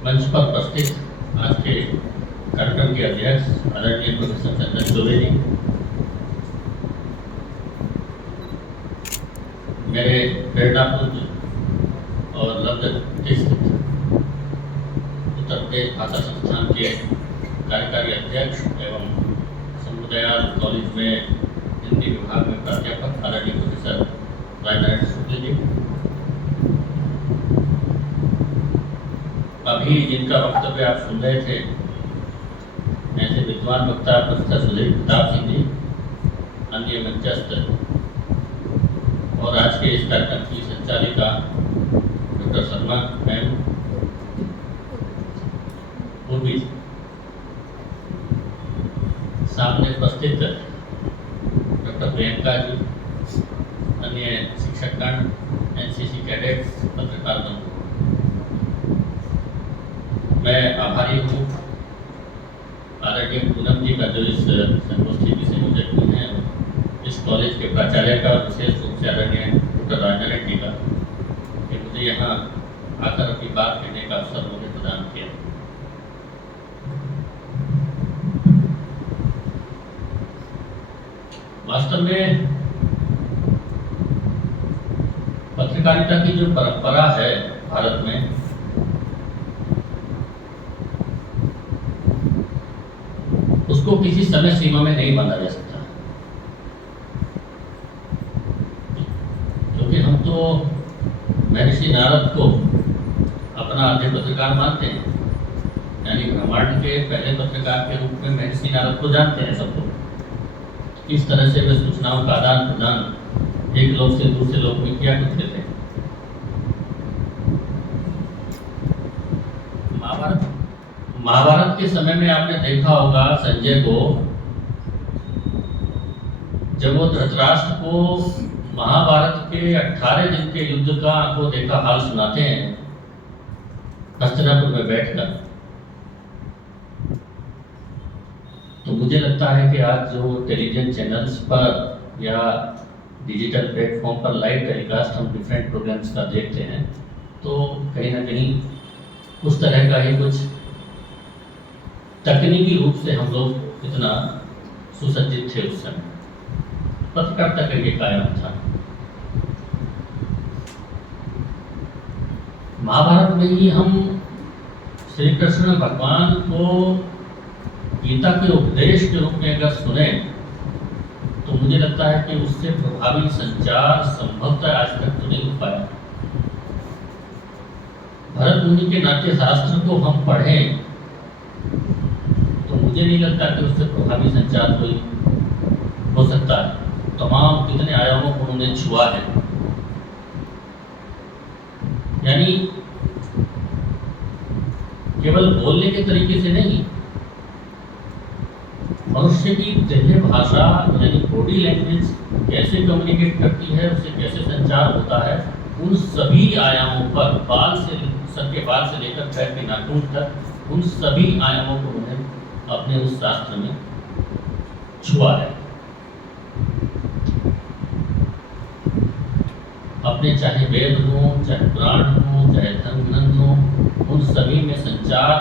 मंच पर उपस्थित आज के कार्यक्रम के अध्यक्ष आदरणीय प्रोफेसर चंदन दुबे जी, मेरे प्रेरणापुंज और लब्ध उत्तर प्रदेश भाषा संस्थान के कार्यकारी अध्यक्ष एवं समुदाय कॉलेज में हिंदी विभाग में प्राध्यापक आदरणीय प्रोफेसर रायनारायण शुक्ल जी, अभी जिनका वक्तव्य आप सुन रहे थे ऐसे विद्वान वक्ता प्रोफेसर सुधीर प्रताप सिंह जी, अन्य मंचस्थ और आज के इस कार्यक्रम की संचालिका डॉक्टर शर्मा मैम, पूर्वी सामने उपस्थित डॉक्टर प्रियंका जी, अन्य शिक्षकगण, एनसीसी कैडेट्स, पत्रकार बंधु, मैं आभारी हूँ आदरणीय पूनम जी का जो इस संगोष्ठी की संयोजक भी हैं, इस कॉलेज के प्राचार्य का, विशेष रूप से आदरणीय डॉक्टर राजनारायण जी का, कि मुझे यहाँ आकर अपनी बात कहने का अवसर उन्होंने प्रदान किया। वास्तव में पत्रकारिता की जो परंपरा है भारत में, उसको किसी समय सीमा में नहीं बांधा जा सकता, क्योंकि हम तो महर्षि नारद को अपना आद्य पत्रकार मानते हैं, यानी ब्रह्मांड के पहले पत्रकार के रूप में महर्षि नारद को जानते हैं सब लोग। किस तरह से वे सूचनाओं का आदान प्रदान एक लोक से दूसरे लोक में किया करते थे। महाभारत के समय में आपने देखा होगा संजय को, जब वो धृतराष्ट्र को महाभारत के 18 दिन के युद्ध का आंखों देखा हाल सुनाते हैं हस्तिनापुर में बैठकर, तो मुझे लगता है कि आज जो टेलीविजन चैनल्स पर या डिजिटल प्लेटफॉर्म पर लाइव टेलीकास्ट हम डिफरेंट प्रोग्राम्स का देखते हैं, तो कहीं ना कहीं उस तरह का ही कुछ तकनीकी रूप से हम लोग इतना सुसज्जित थे उस समय, पत्रकारिता का ये कायम था। महाभारत में ही हम श्री कृष्ण भगवान को गीता के उपदेश के रूप में अगर सुने तो मुझे लगता है कि उससे प्रभावी संचार संभवतः आज तक तो नहीं हो पाया। भरत मुनि के नाट्य शास्त्र को हम पढ़ें तो मुझे नहीं लगता कि उससे प्रभावी संचार कोई हो सकता है। तमाम कितने आयामों को उन्होंने छुआ है, यानी केवल बोलने के तरीके से नहीं, मनुष्य की देह भाषा यानी बॉडी लैंग्वेज कैसे कम्युनिकेट करती है, उससे कैसे संचार होता है, उन सभी आयामों पर बाल से सर के बाल से लेकर पैर के नाखून तक उन सभी आयामों को उन्होंने अपने उस शास्त्र में छुआ है। अपने चाहे वेद हो, चाहे पुराण हो, चाहे धर्म ग्रंथ हो, उन सभी में संचार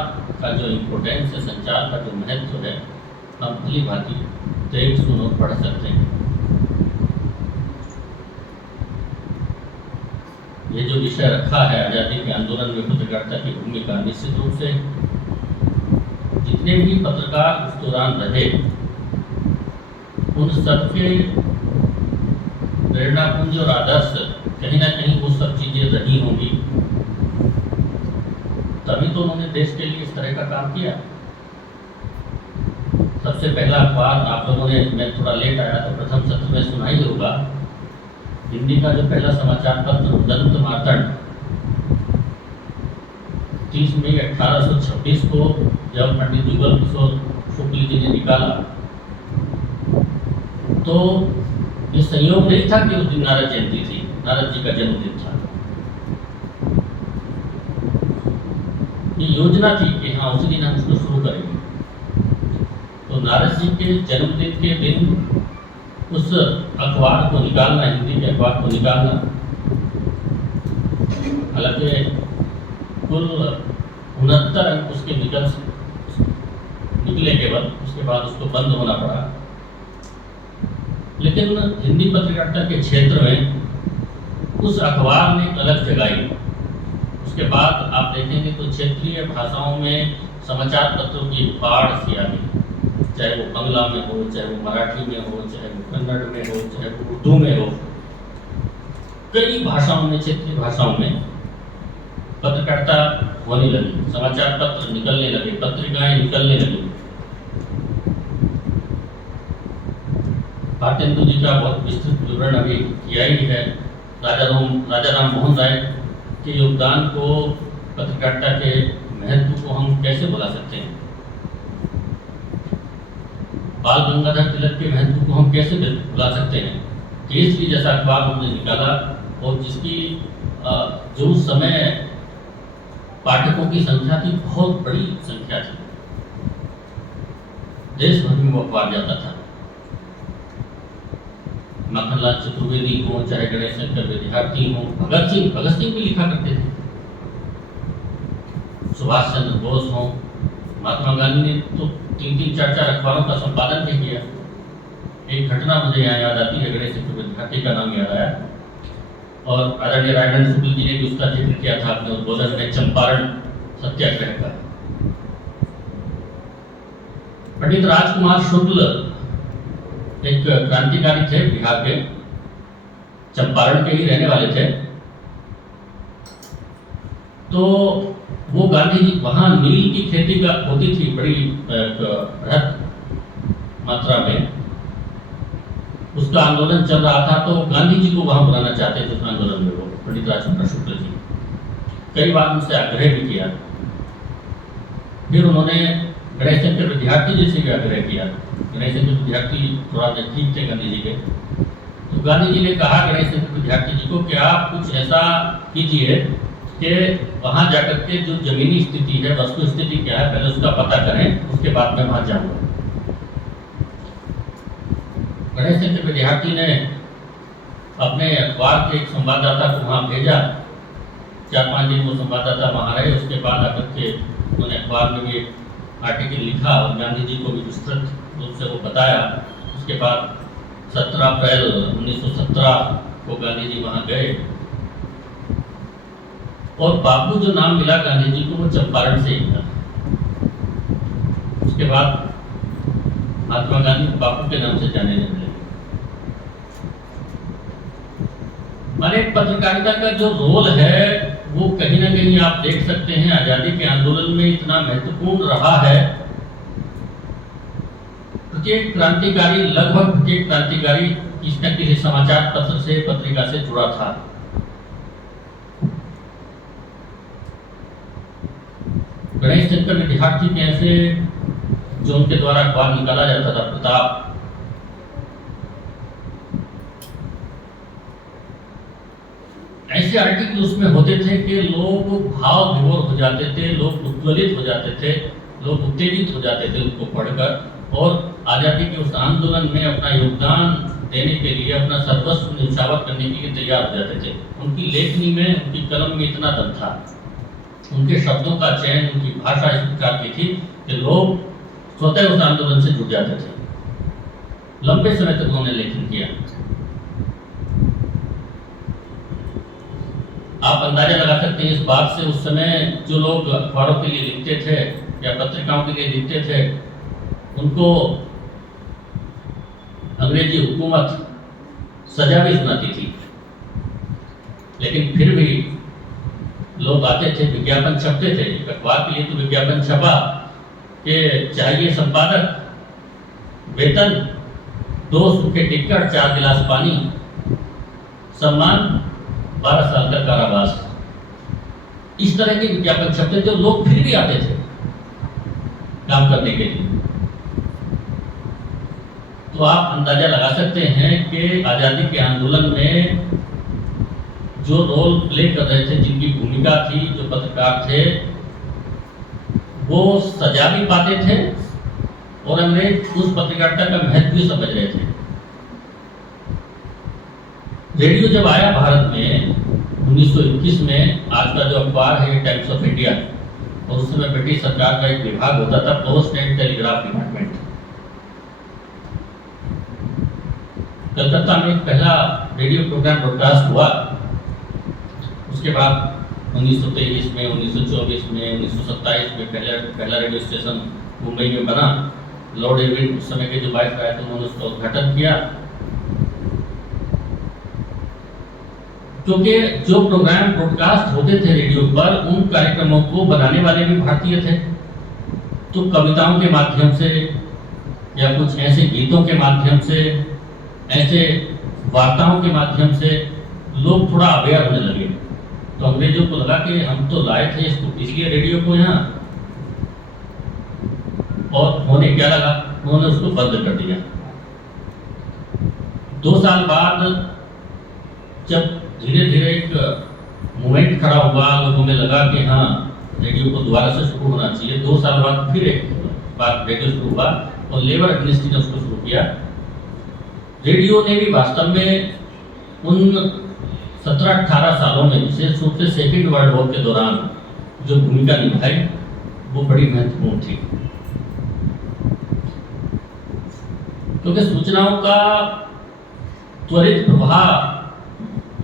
का जो इम्पोर्टेंस है, संचार का जो महत्व है, हम भली भांति देख सुन और पढ़ सकते हैं। ये जो विषय रखा है आज़ादी के आंदोलन में पत्रकारिता की भूमिका, निश्चित रूप से जितने भी पत्रकार उस दौरान रहे उन सबके प्रेरणापुंज और आदर्श कहीं ना कहीं वो सब चीजें रही होंगी, तभी तो उन्होंने देश के लिए इस तरह का काम किया। सबसे पहला अखबार आप लोगों ने, मैं थोड़ा लेट आया तो प्रथम सत्र में सुना ही होगा, हिंदी का जो पहला समाचार पत्र दंत मार्तंड 30 मई 1826 को जब पंडित जुगल किशोर शुक्ल जी ने निकाला, तो ये संयोग नहीं था कि उस दिन नारद जयंती थी, नारद जी का जन्मदिन था। ये योजना थी कि हाँ उसी दिन हम उसको शुरू करेंगे। तो नारद जी के जन्मदिन के दिन उस अखबार को निकालना, हिंदी के अखबार को निकालना, हालांकि कुल 69 अंक उसके निकले केवल, उसके बाद उसको बंद होना पड़ा। लेकिन हिंदी पत्रकारिता के क्षेत्र में उस अखबार ने अलग जगाई। उसके बाद आप देखेंगे तो क्षेत्रीय भाषाओं में समाचार पत्रों की बाढ़ सी आ गई, चाहे वो बंगला में हो, चाहे वो मराठी में हो, चाहे वो कन्नड़ में हो, चाहे वो उर्दू में हो, कई भाषाओं में, क्षेत्रीय भाषाओं में पत्रकारिता होने लगी, समाचार पत्र निकलने लगे, पत्रिकाएं निकलने लगी। भारतेंदु जी का बहुत विस्तृत विवरण अभी किया ही है। राजा राम मोहन राय के योगदान को, पत्रकारिता के महत्व को हम कैसे भुला सकते हैं। बाल गंगाधर तिलक के महत्व को हम कैसे भुला सकते हैं। केसरी जैसा अखबार हमने निकाला और जिसकी जो उस समय पाठकों की संख्या थी, बहुत बड़ी संख्या थी, देश भर में वो अखबार जाता था। माखनलाल चतुर्वेदी हो, चाहे गणेश शंकर विद्यार्थी हो, भगत सिंह भी लिखा करते थे, सुभाष चंद्र बोस हो, महात्मा गांधी ने तो 3-3, 4-4 अखबारों का संपादन भी किया। एक घटना मुझे यहाँ याद आती है, गणेश शंकर विद्यार्थी का नाम याद आया, और आदरणीय राजेंद्र शुक्ल जी ने भी उसका जिक्र किया था अपने उद्बोधन में, चंपारण सत्याग्रह का। पंडित राजकुमार शुक्ल एक क्रांतिकारी थे, बिहार के चंपारण के ही रहने वाले थे। तो वो गांधी जी वहाँ नील की खेती का होती थी बड़ी बृहद मात्रा में, उसका आंदोलन चल रहा था। तो गांधी जी को वहाँ बुलाना चाहते थे उस आंदोलन में, वो पंडित राजकुमार शुक्ल जी। कई बार उनसे आग्रह भी किया। फिर उन्होंने गणेश चंद्र विद्यार्थी जी से भी आग्रह किया। गणेश चंद्र विद्यार्थी थोड़ा नजदीक थे गांधी जी के। तो गांधी जी ने कहा गणेश चंद्र विद्यार्थी जी को कि आप कुछ ऐसा कीजिए कि वहाँ जाकर के जो जमीनी स्थिति है, वस्तु स्थिति क्या है, पहले उसका पता करें, उसके बाद मैं वहाँ जाऊँगा। गणेश चंद्र विद्यार्थी ने अपने अखबार के एक संवाददाता को वहाँ भेजा। 4-5 दिन वो संवाददाता वहाँ रहे। उसके बाद आकर के उन्होंने अखबार में भी आर्टिकल लिखा और गांधी जी को भी विस्तृत रूप से वो बताया। उसके बाद 17 अप्रैल 1917 को गांधी जी वहाँ गए और बापू जो नाम मिला गांधी जी को वो चंपारण से ही मिला। उसके बाद महात्मा गांधी बापू के नाम से जाने लगे। हमारे पत्रकारिता का जो रोल है वो कहीं ना कहीं आप देख सकते हैं आजादी के आंदोलन में इतना महत्वपूर्ण रहा है। प्रत्येक क्रांतिकारी, लगभग प्रत्येक क्रांतिकारी किसी न किसी समाचार पत्र से, पत्रिका से जुड़ा था। गणेश चंद्र विद्यार्थी के ऐसे जो उनके द्वारा अखबार निकाला जाता था, प्रताप, ऐसे आर्टिकल उसमें होते थे कि लोग भाव विभोर हो जाते थे, लोग उद्वेलित हो जाते थे, लोग उत्तेजित हो जाते थे उनको पढ़कर, और आज़ादी के उस आंदोलन में अपना योगदान देने के लिए, अपना सर्वस्व न्यौछावर करने के लिए तैयार हो जाते थे। उनकी लेखनी में, उनकी कलम में इतना दम था, उनके शब्दों का चयन, उनकी भाषा इस प्रकार की थी कि लोग स्वतः उस आंदोलन से जुड़ जाते थे। लंबे समय तक उन्होंने लेखन किया। आप अंदाजा लगा सकते हैं इस बात से, उस समय जो लोग अखबारों के लिए लिखते थे या पत्रिकाओं के लिए लिखते थे, उनको अंग्रेजी हुकूमत सजा भी सुनाती थी। लेकिन फिर भी लोग आते थे, विज्ञापन छपते थे। एक अखबार के लिए तो विज्ञापन छपा कि चाहिए संपादक, वेतन 2 सूखे टिकट, 4 गिलास पानी, सम्मान 12 साल का कारावास। इस तरह के विज्ञापन छपते थे। लोग फिर भी आते थे काम करने के लिए। तो आप अंदाजा लगा सकते हैं कि आज़ादी के आंदोलन में जो रोल प्ले कर रहे थे, जिनकी भूमिका थी, जो पत्रकार थे, वो सजा भी पाते थे और अंग्रेज उस पत्रकारिता का महत्व भी समझ रहे थे। रेडियो जब आया भारत में 1921 में, आज का जो अखबार है टाइम्स ऑफ इंडिया, और उस समय ब्रिटिश सरकार का एक विभाग होता था, post and telegraph department. Calcutta में एक पहला रेडियो प्रोग्राम ब्रॉडकास्ट हुआ। उसके बाद 1923 में, 1924 में, 1927 में पहला रेडियो स्टेशन मुंबई में बना। लॉर्ड इरविन उस समय के जो वाइसराय थे, उन्होंने उसका उद्घाटन किया। क्योंकि जो प्रोग्राम ब्रॉडकास्ट होते थे रेडियो पर, उन कार्यक्रमों को बनाने वाले भी भारतीय थे। तो कविताओं के माध्यम से या कुछ ऐसे गीतों के माध्यम से, ऐसे वार्ताओं के माध्यम से लोग थोड़ा अवेयर होने लगे। तो अंग्रेजों को लगा कि हम तो लाए थे इसलिए रेडियो को यहाँ, और होने क्या लगा, उन्होंने उसको बंद कर दिया। 2 साल बाद जब धीरे धीरे एक मूवमेंट खड़ा हुआ, लोगों में लगा कि हाँ रेडियो को दोबारा से शुरू होना चाहिए। 2 साल बाद फिर एक बार रेडियो शुरू हुआ और लेबर एडमिनिस्ट्री ने उसको शुरू किया। रेडियो ने भी वास्तव में उन 17-18 सालों में, विशेष रूप से सेकेंड वर्ल्ड वॉर के दौरान जो भूमिका निभाई, वो बड़ी महत्वपूर्ण थी। क्योंकि सूचनाओं का त्वरित प्रवाह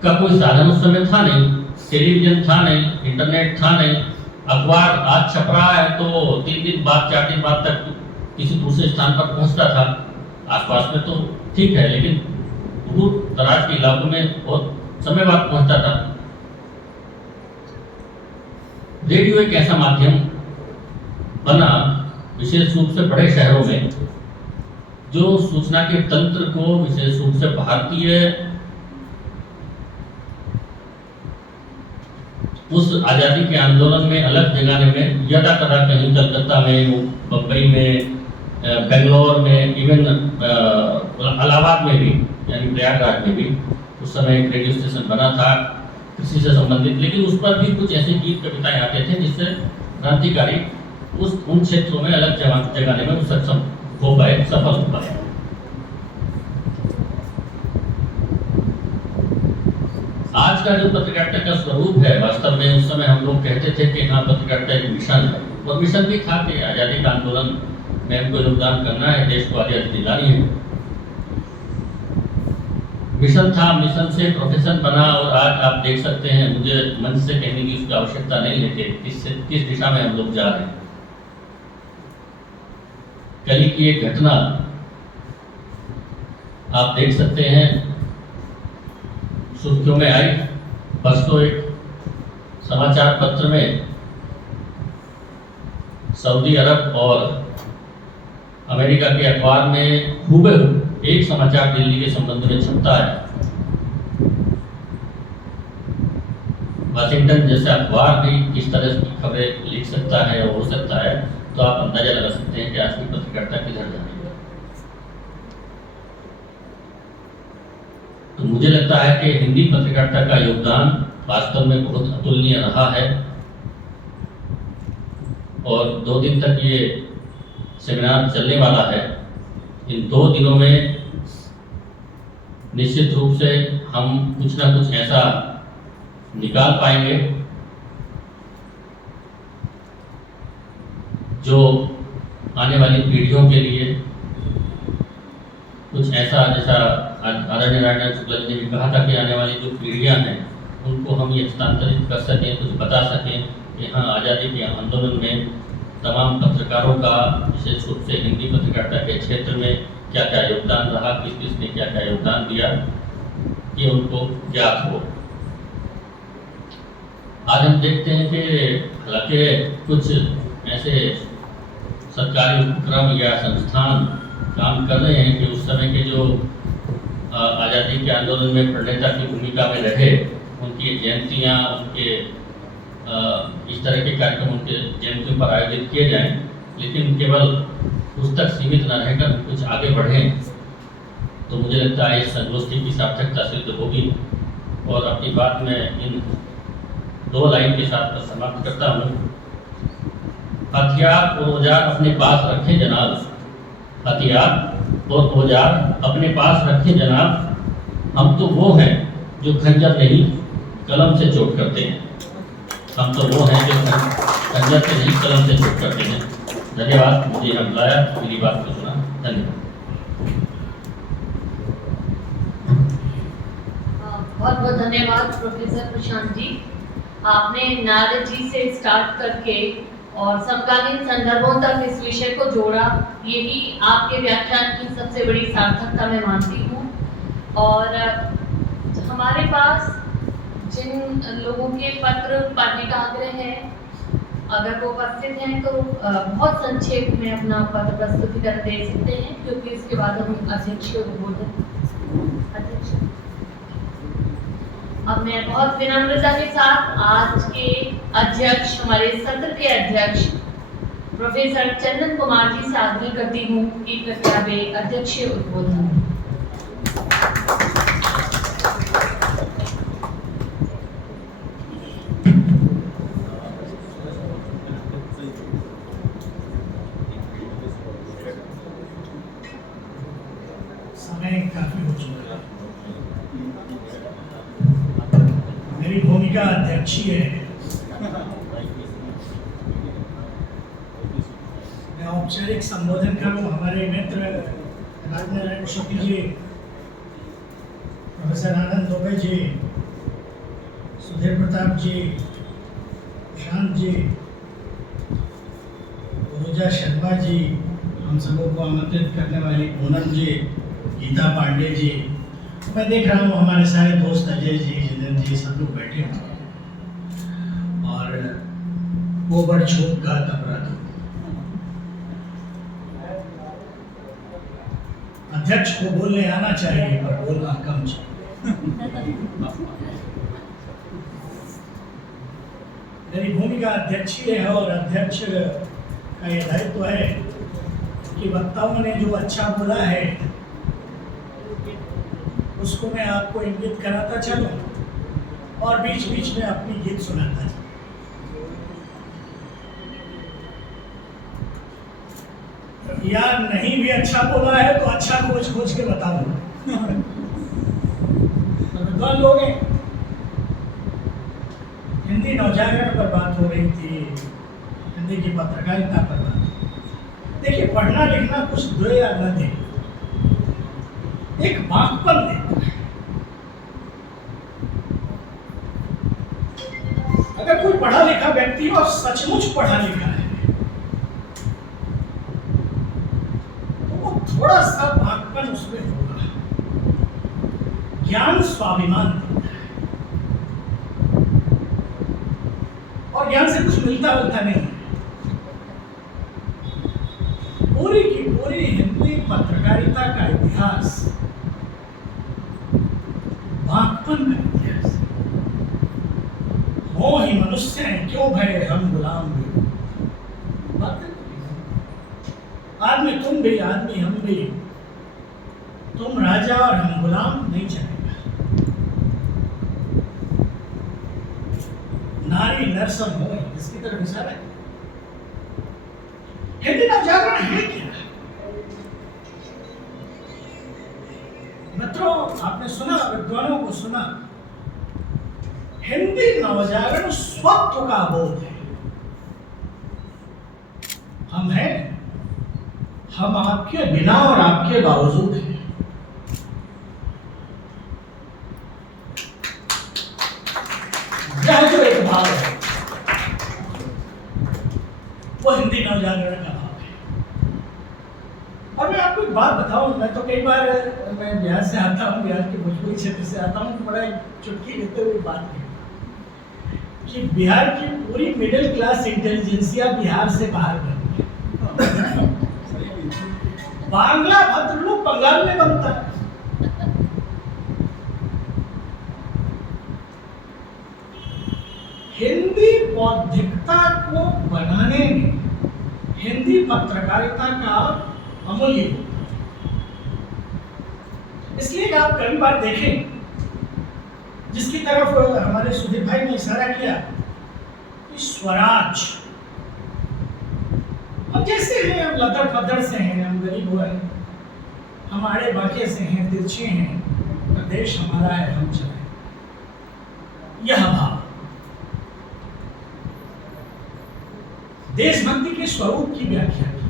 का कोई साधन उस समय था नहीं, टेलीविजन था नहीं, इंटरनेट था नहीं। अखबार आज छप रहा है तो 3 दिन बाद, 4 दिन बाद तक किसी दूसरे स्थान पर पहुंचता था, आसपास में तो ठीक है, लेकिन दूर दराज के इलाकों में बहुत समय बाद पहुंचता था। रेडियो एक ऐसा माध्यम बना, विशेष रूप से बड़े शहरों में, जो सूचना के तंत्र को विशेष रूप से भारतीय उस आज़ादी के आंदोलन में अलग जगाने में यदा कदा कहीं कलकत्ता में, बम्बई में, बेंगलोर में, इवन इलाहाबाद में भी, यानी प्रयागराज में भी उस समय एक रेडियो स्टेशन बना था कृषि से संबंधित, लेकिन उस पर भी कुछ ऐसे गीत कविताएं आते थे जिससे क्रांतिकारी उन क्षेत्रों में अलग जगाने में सक्षम हो पाए, सफल हो पाए। आज का जो पत्रकारिता का स्वरूप है, वास्तव में उस समय हम लोग कहते थे कि हाँ, पत्रकारिता एक मिशन है, और मिशन भी था कि आज़ादी का आंदोलन में हमको योगदान करना है, देश को आज़ादी दिलानी है। मिशन था, मिशन से प्रोफेशन बना, और आज आप देख सकते हैं, मुझे मंच से कहने की उसकी आवश्यकता नहीं है कि किस दिशा में हम लोग जा रहे हैं। कल की एक घटना आप देख सकते हैं, सुर्खियों में आई, परसों एक समाचार पत्र में सऊदी अरब और अमेरिका के अखबार में हूबहू एक समाचार दिल्ली के संबंध में छपता है। वाशिंगटन जैसा अखबार भी किस तरह की खबरें लिख सकता है और हो सकता है, तो आप अंदाजा लगा सकते हैं कि आज की पत्रकारिता किधर जा रही है। तो मुझे लगता है कि हिंदी पत्रकारिता का योगदान वास्तव में बहुत अतुलनीय रहा है, और 2 दिन तक ये सेमिनार चलने वाला है। इन 2 दिनों में निश्चित रूप से हम कुछ ना कुछ ऐसा निकाल पाएंगे जो आने वाली पीढ़ियों के लिए कुछ ऐसा, जैसा आदरणीय नारायण शुक्ला जी ने भी कहा था कि आने वाली जो पीढ़ियां हैं उनको हम ये हस्तांतरित कर सकें, कुछ बता सकें कि हाँ, आज़ादी के आंदोलन में तमाम पत्रकारों का, विशेष रूप से हिंदी पत्रकारिता के क्षेत्र में क्या क्या योगदान रहा, किस किस ने क्या क्या योगदान दिया, ये उनको ज्ञात हो। आज हम देखते हैं कि हालांकि कुछ ऐसे सरकारी उपक्रम या संस्थान काम कर रहे हैं कि उस समय के जो आज़ादी के आंदोलन में प्रणेता की भूमिका में रहे, उनकी जयंतियाँ, उनके इस तरह के कार्यक्रम उनके जयंतियों पर आयोजित किए जाएं, लेकिन केवल उस तक सीमित न रहकर कुछ आगे बढ़ें, तो मुझे लगता है इस संगोष्ठी की सार्थकता सिद्ध होगी। और अपनी बात में इन 2 लाइन के साथ समाप्त करता हूँ। हथियार और औजार अपने पास रखें जनाब, हथियार और औजार अपने पास रखें जनाब, हम तो वो हैं जो खंजर नहीं कलम से चोट करते हैं, हम तो वो हैं जो खंजर से नहीं कलम से चोट करते हैं। धन्यवाद, मुझे यहाँ बुलाया, मेरी बात को सुना, धन्यवाद। बहुत बहुत धन्यवाद प्रोफेसर प्रशांत जी। आपने नारद जी से स्टार्ट करके और समकालीन संदर्भों तक इस विषय को जोड़ा, यही आपके व्याख्यान की सबसे बड़ी सार्थकता मैं मानती हूँ। और हमारे पास जिन लोगों के पत्र पढ़ने का आग्रह है, अगर वो उपस्थित हैं तो बहुत संक्षेप में अपना पत्र प्रस्तुतिकरण दे सकते हैं, क्योंकि इसके बाद हम अध्यक्ष को बोलें। अध्यक्ष, अब मैं बहुत विनम्रता के साथ आज के अध्यक्ष, हमारे सत्र के अध्यक्ष प्रोफेसर चंदन कुमार जी से आग्रह करती हूँ कि कृपया वे अध्यक्षीय उद्बोधन। समय काफी हो चुका है। मेरी भूमिका अध्यक्षीय है। मैं औपचारिक संबोधन करूं। हमारे मित्र नारायण शुक्ल जी, प्रोफेसर आनंद दुबे जी, सुधीर प्रताप जी, शांत जी, रोजा शर्मा जी, हम सबों को आमंत्रित करने वाली पूनम जी, गीता पांडे जी, मैं देख रहा हूँ हमारे सारे दोस्त अजय जी, जितेंद्र जी, सब लोग बैठे हुए हैं और वो बड़ छोप का अपराध। अध्यक्ष को बोलने आना चाहिए पर बोलना कम चाहिए। मेरी भूमिका अध्यक्ष ही है और अध्यक्ष का ये दायित्व है कि वक्ताओं ने जो अच्छा बोला है उसको मैं आपको इंगित कराता चलूं और बीच बीच में अपनी गीत सुनाता चलूं। या नहीं भी अच्छा बोला है तो अच्छा खोज खोज के बताऊंगा। विद्वान लोग हैं, हिंदी नवजागरण पर बात हो रही थी, हिंदी की पत्रकारिता पर बात। देखिए, पढ़ना लिखना कुछ दे या न दे, एक बांकपन देता है। अगर कोई पढ़ा लिखा व्यक्ति और सचमुच पढ़ा लिखा है तो वो थोड़ा सा बांकपन उसमें होगा। ज्ञान स्वाभिमान देता है और ज्ञान से कुछ मिलता नहीं है। पूरी की पूरी हिंदी पत्रकारिता का इतिहास बांकपन का इतिहास। हो ही मनुष्य हैं, क्यों भय हम गुलाम भी। आदमी तुम भी, आदमी हम भी, तुम राजा और हम गुलाम नहीं चलेगा। नारी नरसम हो, इसकी तरफ इशारा है। हिंदी नवजागरण है क्या? मित्रों, आपने सुना, विद्वानों को सुना, हिंदी नवजागरण स्वत्व का बोध है। हम हैं, हम आपके बिना और आपके बावजूद हैं। यह जो एक भाव है वो हिंदी नवजागरण का भाव है। और मैं आपको एक बात बताऊं, मैं तो कई बार, मैं बिहार से आता हूं, बिहार के भोजपुरी क्षेत्र से आता हूं, तो बड़ा चुटकी लेते हुए बात है कि बिहार की पूरी मिडिल क्लास इंटेलिजेंसिया बिहार से बाहर बनती है। बांग्ला भद्रलोक बंगाल में बनता है। हिंदी बौद्धिकता को बनाने में हिंदी पत्रकारिता का अमूल्य योगदान। इसलिए आप कई बार देखें, जिसकी तरफ हमारे सुधीर भाई ने इशारा किया कि स्वराज, हम जैसे हैं, हम लदड़ फदड़ से हैं, हम गरीब हुए हैं, हम आड़े बाके से हैं, तिरछे हैं, प्रदेश हमारा है, हम चले। यह भाव देशभक्ति के स्वरूप की व्याख्या की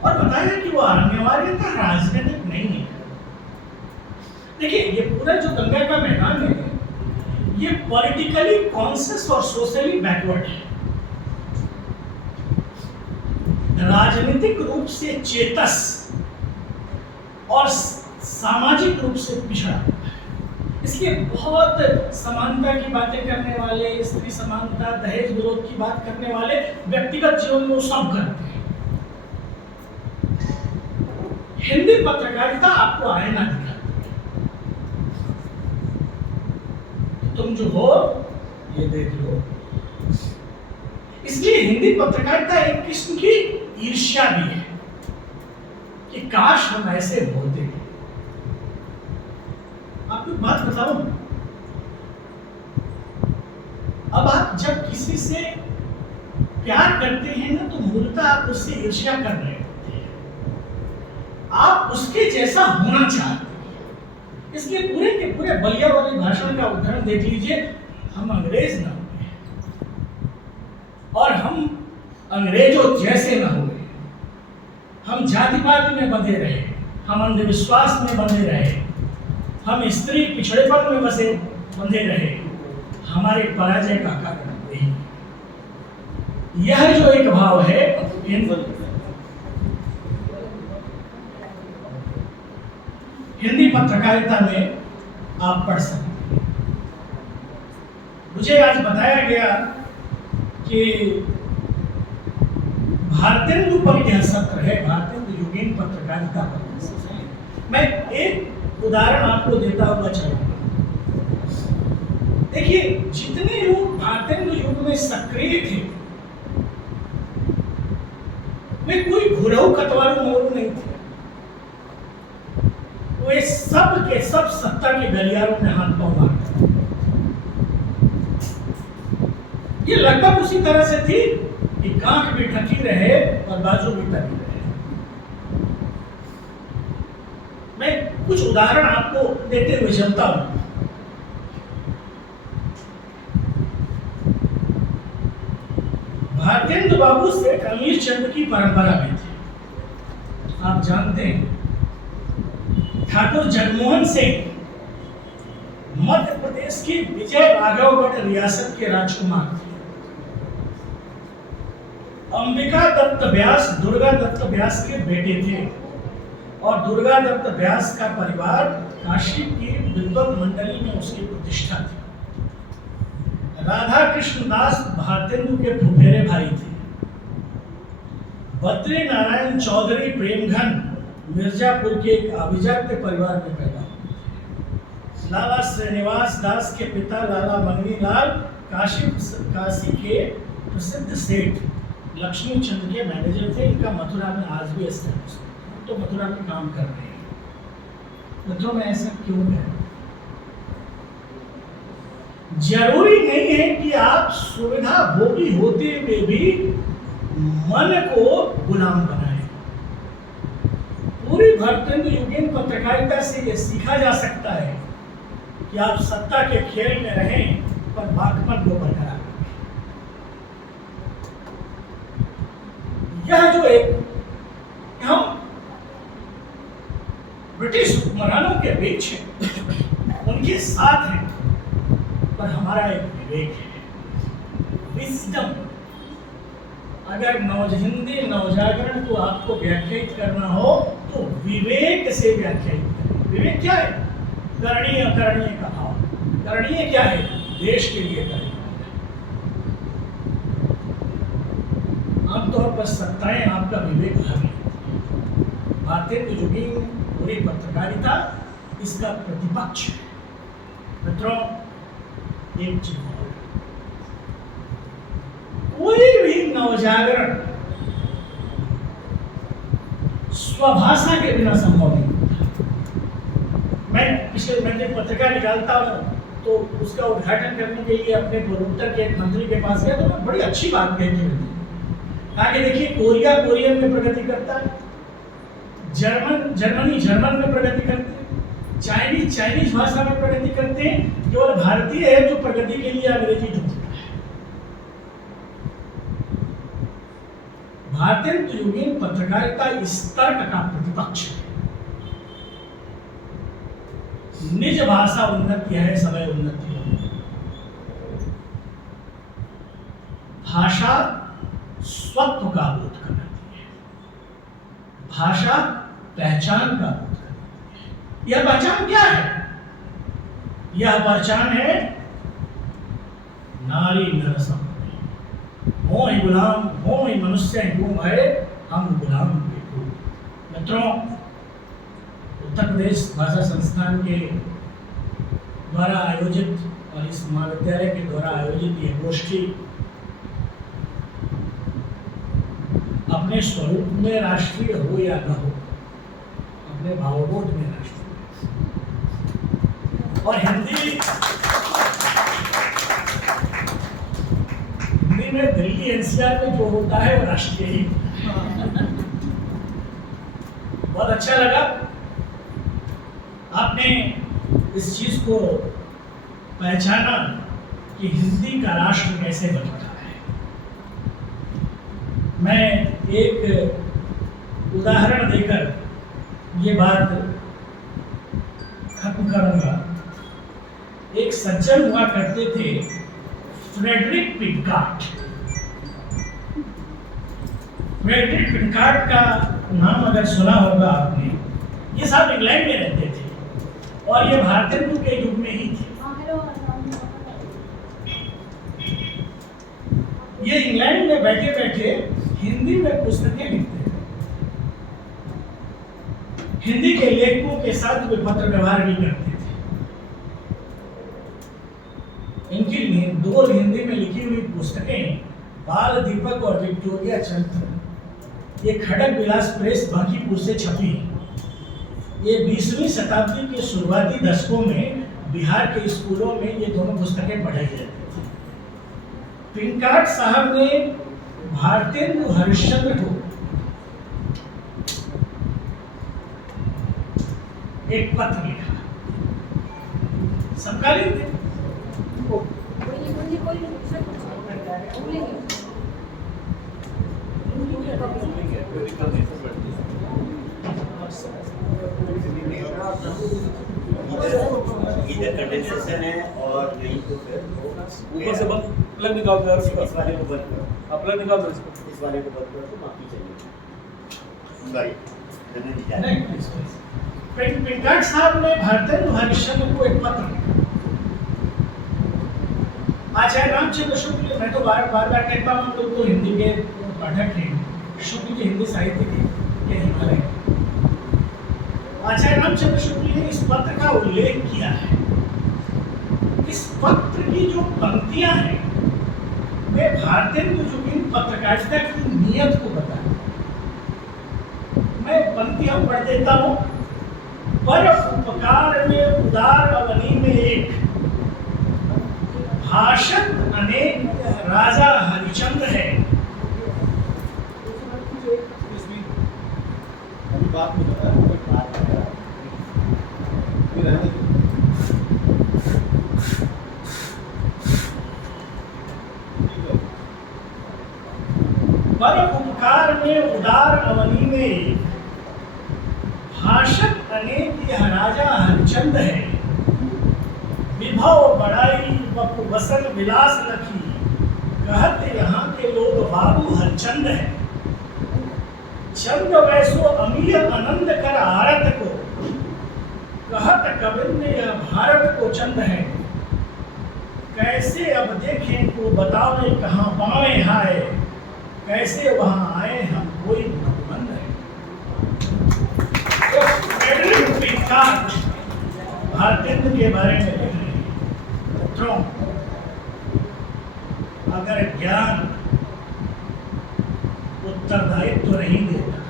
और बताया कि वो अनिवार्यता राजनीतिक नहीं है। देखिए, ये पूरा जो गंगा का मैदान है, ये पॉलिटिकली कॉन्शियस और सोशली बैकवर्ड है। राजनीतिक रूप से चेतस और सामाजिक रूप से पिछड़ा। इसलिए बहुत समानता की बातें करने वाले, स्त्री समानता, दहेज विरोध की बात करने वाले व्यक्तिगत जीवन में वो सब करते हैं। हिंदी पत्रकारिता आपको आईना दिखाती है, तुम जो हो ये देख लो। इसलिए हिंदी पत्रकारिता एक किस्म की ईर्ष्या भी है कि काश हम ऐसे होते। आपको एक बात बताऊं, अब आप जब किसी से प्यार करते हैं ना, तो मूलतः आप उससे ईर्ष्या कर रहे होते हैं, आप उसके जैसा होना चाहते हैं। इसलिए पूरे के पूरे बलिया वाले भाषण का उदाहरण देख लीजिए। हम अंग्रेज ना हुए और हम अंग्रेजों जैसे ना हुए, हम जातिवाद में बंधे रहे, हम अंधविश्वास में बंधे रहे, हम स्त्री पिछड़ेपन में बंधे रहे। हमारे पराजय का कारण वही। यह जो एक भाव है, हिंदी पत्रकारिता में आप पढ़ सकें। मुझे आज बताया गया कि भारतेंदु पर यह सत्र है, भारतेंदु युगीन पत्रकारिता पर यह सत्र है। मैं एक उदाहरण आपको देता हुआ चलूंगा। देखिए, जितने लोग भारतेंदु युग में सक्रिय थे वे कोई घुरहु कतवारू मोरू नहीं थे। वे सब के सब सत्ता के गलियारों में हाथ पांव मारते। ये लगभग उसी तरह से थी कि गांठ भी ढकी रहे और बाजू भी टकी रहे। मैं कुछ उदाहरण आपको देते हुए चलता हूं। भारतेंदु बाबू से कमीर चंद की परंपरा में थे। आप जानते हैं ठाकुर जगमोहन सिंह मध्य प्रदेश की विजय राघवगढ़ रियासत के राजकुमार थे। अंबिका दत्त व्यास दुर्गा दत्त व्यास के बेटे थे और दुर्गा दत्त व्यास का परिवार काशी की विद्वत मंडली में उसकी प्रतिष्ठा थी। राधा कृष्ण दास भारतेंदु के फुफेरे भाई थे। बद्री नारायण चौधरी प्रेमघन मिर्जापुर के एक अभिजात्य परिवार में पैदा हुए। लाला श्रीनिवास दास के पिता लाला मंगनी लाल काशी के प्रसिद्ध सेठ लक्ष्मी चंद के मैनेजर थे। इनका मथुरा में आज भी एस्टेब्लिश तो मथुरा में काम कर रहे हैं। मित्रों में ऐसा क्यों है? जरूरी नहीं है कि आप सुविधा भोगी होते हुए भी मन को गुलाम बनाएं। पूरी भारतेंदु युगीन पत्रकारिता से यह सीखा जा सकता है कि आप सत्ता के खेल में रहें पर बाकपन को बरकरार रखें। यह जो एक हम ब्रिटिश हुक्मरानों के बीच हैं, उनके साथ हैं, पर हमारा एक विवेक है, विजडम। अगर हिंदी नवजागरण को आपको व्याख्यायित करना हो तो विवेक से व्याख्यायित करें। विवेक क्या है? करणीय अकरणीय का भाव। करणीय क्या है? देश के लिए करणीय। आमतौर पर सत्ताएं आपका विवेक हमें। भारतेंदु युगीन पूरी पत्रकारिता इसका प्रतिपक्ष है। मित्रों, एक चीज और, कोई भी नवजागरण स्वभाषा के बिना संभव नहीं। मैं जब पत्रिका निकालता हूँ तो उसका उद्घाटन करने के लिए अपने पूर्वोत्तर के एक मंत्री के पास गया तो मैं बड़ी अच्छी बात कही थी। कहा कि देखिए, कोरिया कोरियन में प्रगति करता है, जर्मनी जर्मन में प्रगति करते हैं, चाइनीज भाषा में प्रगति करते हैं। केवल भारतीय है जो प्रगति के लिए अंग्रेजी ढूंढता है। भारतेंदु युगीन पत्रकारिता इस तर्क का प्रतिपक्ष है। निज भाषा उन्नति है, समय उन्नति है। भाषा स्वत्व का बोध कराती है, भाषा पहचान का बोध कराती है। यह पहचान क्या है? यह पहचान है नारी नरसम, मोहि गुलाम मोहि मनुष्य गुम है, हम गुलाम के। मित्रों, उत्तर प्रदेश भाषा संस्थान के द्वारा आयोजित और इस महाविद्यालय के द्वारा आयोजित यह गोष्ठी अपने स्वरूप में राष्ट्रीय हो या न हो, अपने भावबोध में राष्ट्रीय। और हिंदी में दिल्ली एनसीआर में जो होता है वो राष्ट्रीय ही होता है। बहुत अच्छा लगा आपने इस चीज को पहचाना कि हिंदी का राष्ट्र कैसे बनता है। मैं एक उदाहरण देकर ये बात खत्म करूंगा। एक सज्जन हुआ करते थे, फ्रेडरिक पिकार्ट। फ्रेडरिक पिकार्ट का नाम अगर सुना होगा आपने, ये साहब इंग्लैंड में रहते थे। और ये भारतेंदु के युग में ही थे। ये इंग्लैंड में बैठे बैठे हिंदी में पुस्तकें लिखते थे, हिंदी के लेखकों के साथ वे पत्र व्यवहार भी करते थे। इनकी दो हिंदी में लिखी हुई पुस्तकें बाल दीपक और विक्टोरिया चरित्र, ये खड़क विलास प्रेस बांकीपुर से छपी। ये 20वीं शताब्दी के शुरुआती दशकों में बिहार के स्कूलों में ये दोनों पुस्तकें पढ़ाई जाती थी। पिंकाट साहब ने भारतेंदु हरिश्चंद्र को एक पत्र लिखा, समकालीन थे। इधर कंडेंसेशन है और नहीं तो फिर ऊपर से बंद प्लग निकाल दो यार इस वाले को बंद करो, आप प्लग निकाल दो इसको। इस वाले को बंद करो तो बाकी चलेगा। सॉरी जनरल जी जा रहे नहीं, पिंकाट साहब ने भारतेंदु हरिश्चंद्र को एक पत्र लिखा। आचार्य रामचंद्र शुक्ल, मैं तो बार बार कहता हूँ, लोग तो हिंदी के पाठक हैं, शुक्ल के हिंदी साहित्य के हिमालय। आचार्य रामचंद्र शुक्ल ने इस पत्र का उल्लेख किया है। इस पत्र की जो पंक्तियां हैं वे भारतेंदु जुगीन पत्रकारिता की नीयत को बताती हैं। मैं पंक्तियां पढ़ देता हूँ। पर उपकार में उदार अवनी में एक, भाषण अनेक राजा हरिचंद्र है। बात नहीं बता कोई बात नहीं। पर उपकार में उदार अवनी में भाषण अनेक यह राजा हरिचंद है। विभव बड़ाई बपु बसन विलास लखी, कहत यहाँ के लोग बाबू हरिचंद है। चंद वैसो अमीर आनंद कर आरत को, कहत कविंद यह भारत को चंद है। कैसे अब देखें को बतावे कहाँ पावे हाय, कैसे वहां आए हम कोई भगवंत है। तो फ्रेडरिक पिंकाट भारतेंदु के बारे में लिख रहे हैं। मित्रों, अगर ज्ञान उत्तरदायित्व नहीं देता,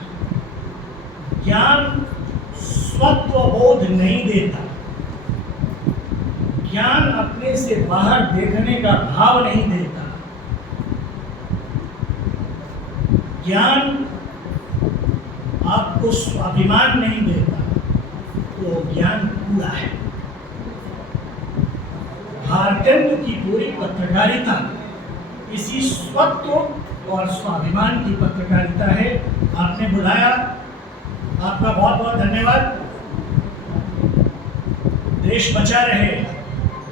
ज्ञान स्वत्व बोध नहीं देता, ज्ञान अपने से बाहर देखने का भाव नहीं देता, ज्ञान आपको स्वाभिमान नहीं देता, तो ज्ञान कूड़ा है। भारतेंदु की पूरी पत्रकारिता इसी स्वत्व और स्वाभिमान की पत्रकारिता है। आपने बुलाया, आपका बहुत बहुत धन्यवाद। देश बचा रहे,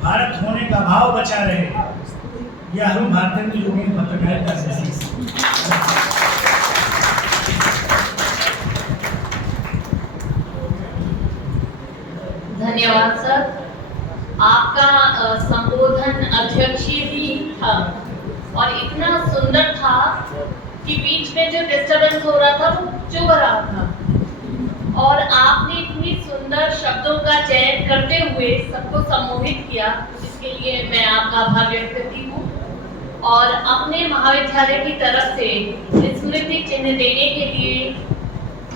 भारत होने का भाव बचा रहे, यह हम भारतेंदु जुगीन पत्रकारिता से सीखते हैं। धन्यवाद सर। आपका संबोधन अध्यक्षीय भी था और इतना सुंदर था कि बीच में जो डिस्टरबेंस हो रहा था वो चुभ रहा था, और आपने इतनी सुंदर शब्दों का चयन करते हुए सबको सम्मोहित किया, इसके लिए मैं आपका आभार व्यक्त करती हूँ। और अपने महाविद्यालय की तरफ से स्मृति चिन्ह देने के लिए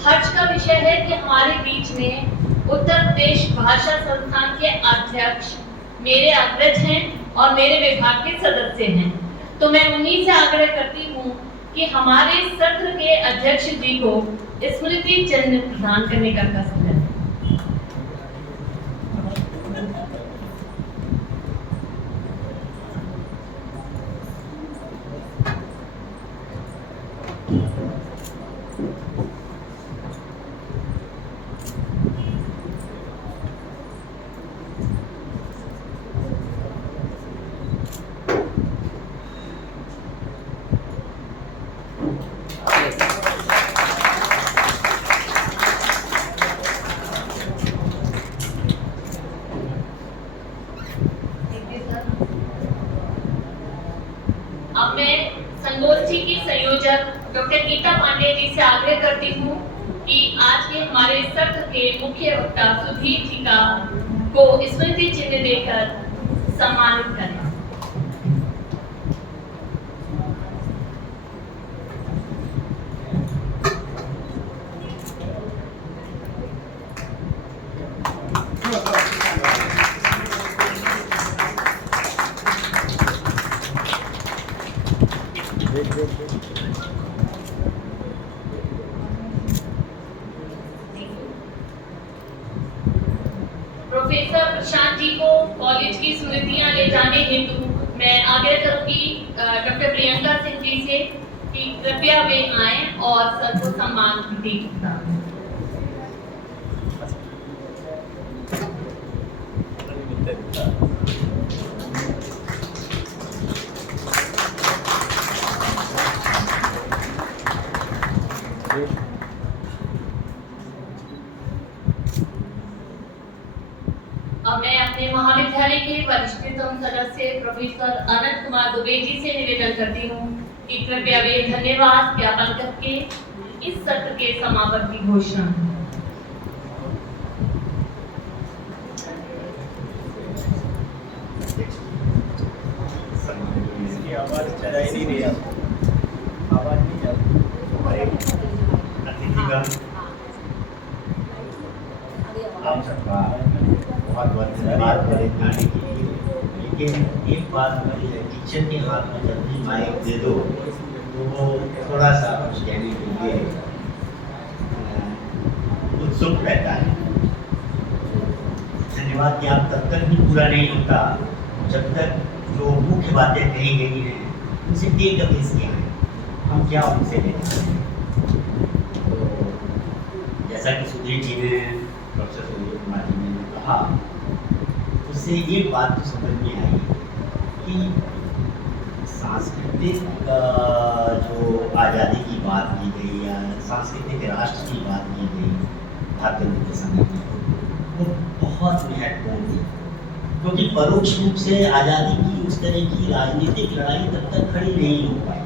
हर्ष का विषय है कि हमारे बीच में उत्तर प्रदेश भाषा संस्थान के अध्यक्ष मेरे अग्रज हैं और मेरे विभाग के सदस्य हैं। तो मैं उन्हीं से आग्रह करती हूँ कि हमारे सत्र के अध्यक्ष जी को स्मृति चिन्ह प्रदान करने का कष्ट है। डॉक्टर गीता पांडे जी से आग्रह करती हूँ कि आज के हमारे सत्र के मुख्य वक्ता सुधीर जी को स्मृति चिन्ह देकर सम्मानित करें। प्रोफेसर प्रशांत जी को कॉलेज की स्मृतियां ले जाने हेतु मैं आग्रह करूंगी डॉक्टर प्रियंका सिंह जी से कि कृपया वे आए और सर को सम्मान दें। अब मैं अपने महाविद्यालय के वरिष्ठतम सदस्य प्रोफेसर अनंत कुमार दुबे जी से निवेदन करती हूँ कि कृपया वे धन्यवाद ज्ञापन करके इस सत्र के समापन की घोषणा। इसकी आवाज चला ही नहीं रही, आवाज नहीं जा रही। हमारे अतिथिगण आप सबका बहुत बहुत धन्यवाद आने के लिए। लेकिन एक बात हमारी है, टीचर के हाथ में जब भी माइक दे दो तो वो थोड़ा सा कुछ कहने के लिए उत्सुक रहता है। धन्यवाद कि आप तब तक भी पूरा नहीं होता जब तक जो मुख्य बातें कही गई हैं उनसे टेक अवेज किया है, हम क्या उनसे लेते हैं। तो जैसा कि सुधीर जी ने, प्रोफेसर सुधीर कुमार जी ने कहा, उससे एक बात तो समझ में आई कि सांस्कृतिक जो आज़ादी की बात की गई या सांस्कृतिक राष्ट्र की बात की गई भारत के समय में, वो बहुत महत्वपूर्ण थी, क्योंकि परोक्ष रूप से आज़ादी की उस तरह की राजनीतिक लड़ाई तब तक खड़ी नहीं हो पाई।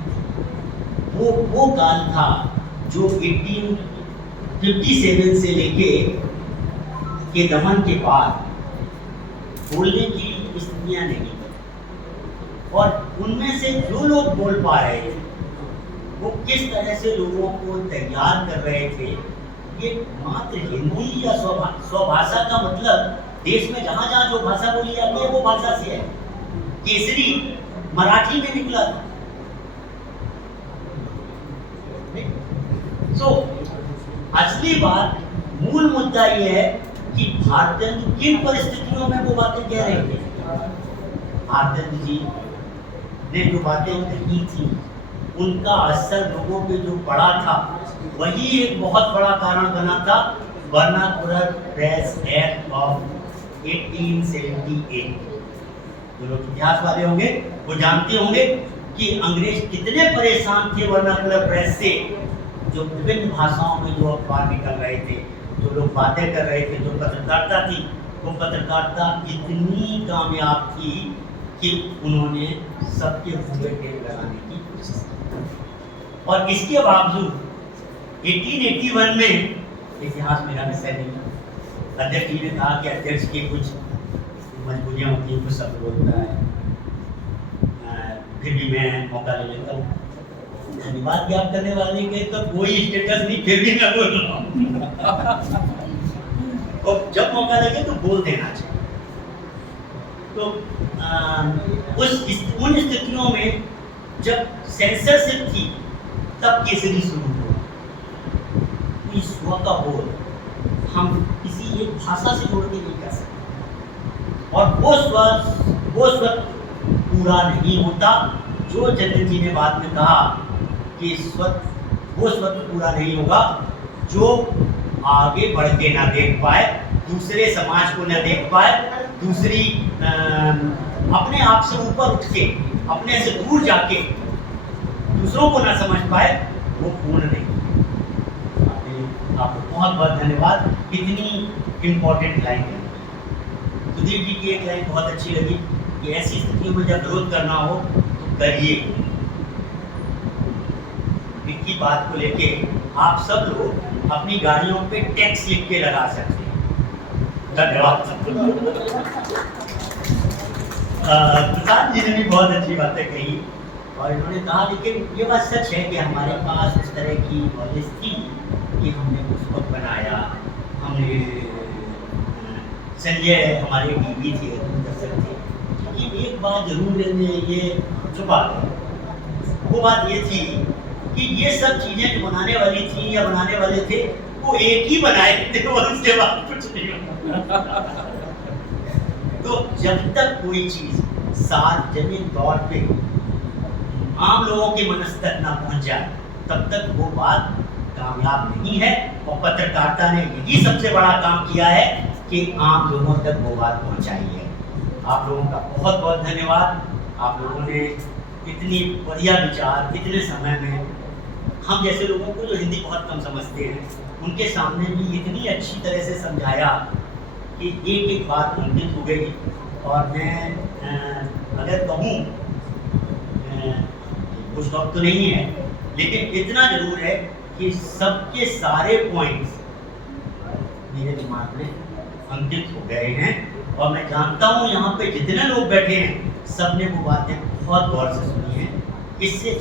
वो काल था जो 1857 से लेके के दमन के बाद बोलने की स्थितियाँ नहीं थी, और उनमें से जो लोग बोल पा रहे थे वो किस तरह से लोगों को तैयार कर रहे थे। ये मात्र हिंदी या स्वभाषा का मतलब देश में जहाँ जहाँ जो भाषा बोली जाती है वो भाषा से है। केसरी मराठी में निकला था। तो असली बात, मूल मुद्दा ये है कि भारतेंदु किन परिस्थितियों में वो बातें कह रहे थे। भारतेंदु जी ने जो बातें कही थी उनका असर लोगों पे जो पड़ा था वही एक बहुत बड़ा कारण बना था वर्नाकुलर प्रेस एक्ट ऑफ 1878। जो लोग इतिहास वाले होंगे वो जानते होंगे कि अंग्रेज कितने परेशान थे वर्नाकुलर प्रेस से, जो विभिन्न भाषाओं में जो अखबार निकल रहे थे, जो लोग बातें कर रहे थे, जो पत्रकारिता थी, वो पत्रकारिता इतनी कामयाब थी कि उन्होंने सबके मुंह पे टेप लगाने की कोशिश की। और इसके बावजूद 1881 में, इतिहास मेरा विषय नहीं, अध्यक्ष जी ने कहा कि अध्यक्ष की कुछ मजबूरियाँ होती हैं, कुछ सब बोलता है, फिर भी मैं मौका ले लेता हूँ। धन्यवाद ज्ञापन करने वाले के तो कोई स्टेटस नहीं, फिर भी मैं बोल रहा हूँ। और जब मौका लगे तो बोल देना चाहिए। तो उन स्थितियों में जब सेंसरशिप थी तब केसरी शुरू हुआ। कोई स्व का बोल हम किसी एक भाषा से जोड़ के नहीं कर सकते, और वो स्व पूरा नहीं होता। जो जतिन जी ने बाद में कहा कि वो स्वतः पूरा नहीं होगा जो आगे बढ़ के ना देख पाए, दूसरे समाज को ना देख पाए, दूसरी अपने आप से ऊपर उठ के, अपने से दूर जाके दूसरों को ना समझ पाए, वो पूर्ण नहीं। आपको बहुत बहुत धन्यवाद। इतनी इम्पोर्टेंट लाइन है। सुधीर जी की एक लाइन बहुत अच्छी लगी कि ऐसी स्थितियों में जब विरोध करना हो तो करिए। की बात को लेके आप सब लोग अपनी गाड़ियों पे टैक्स लिख के लगा सकते हैं। धन्यवाद। प्रसाद जी ने भी बहुत अच्छी बातें कही और इन्होंने कहा, लेकिन ये बात सच है कि हमारे पास उस तरह की नॉलेज थी कि हमने पुस्तक बनाया, हमने संजय हमारे टीवी थे, दूरदर्शन थे, लेकिन एक बात जरूर ये छुपा गया। वो बात ये थी कि ये सब चीजें जो बनाने वाली थी या बनाने वाले थे वो एक ही बनाए थे और उसके बाद कुछ नहीं होता। तो जब तक कोई चीज सार्वजनिक तौर पे आम लोगों के मनस तक ना पहुंच जाए तब तक वो बात कामयाब नहीं है। और पत्रकारिता ने यही सबसे बड़ा काम किया है कि आम लोगों तक वो बात पहुंचाई है। आप लोगों का बहुत बहुत धन्यवाद। आप लोगों ने इतनी बढ़िया विचार इतने समय में, हम जैसे लोगों को जो हिंदी बहुत कम समझते हैं उनके सामने भी इतनी अच्छी तरह से समझाया कि एक एक बात अंकित हो गई। और मैं अगर कहूँ कुछ वक्त तो नहीं है, लेकिन इतना जरूर है कि सबके सारे पॉइंट्स मेरे दिमाग में अंकित हो गए हैं। और मैं जानता हूँ यहाँ पे जितने लोग बैठे हैं सब ने वो बातें बहुत गौर से सुनी हैं। इससे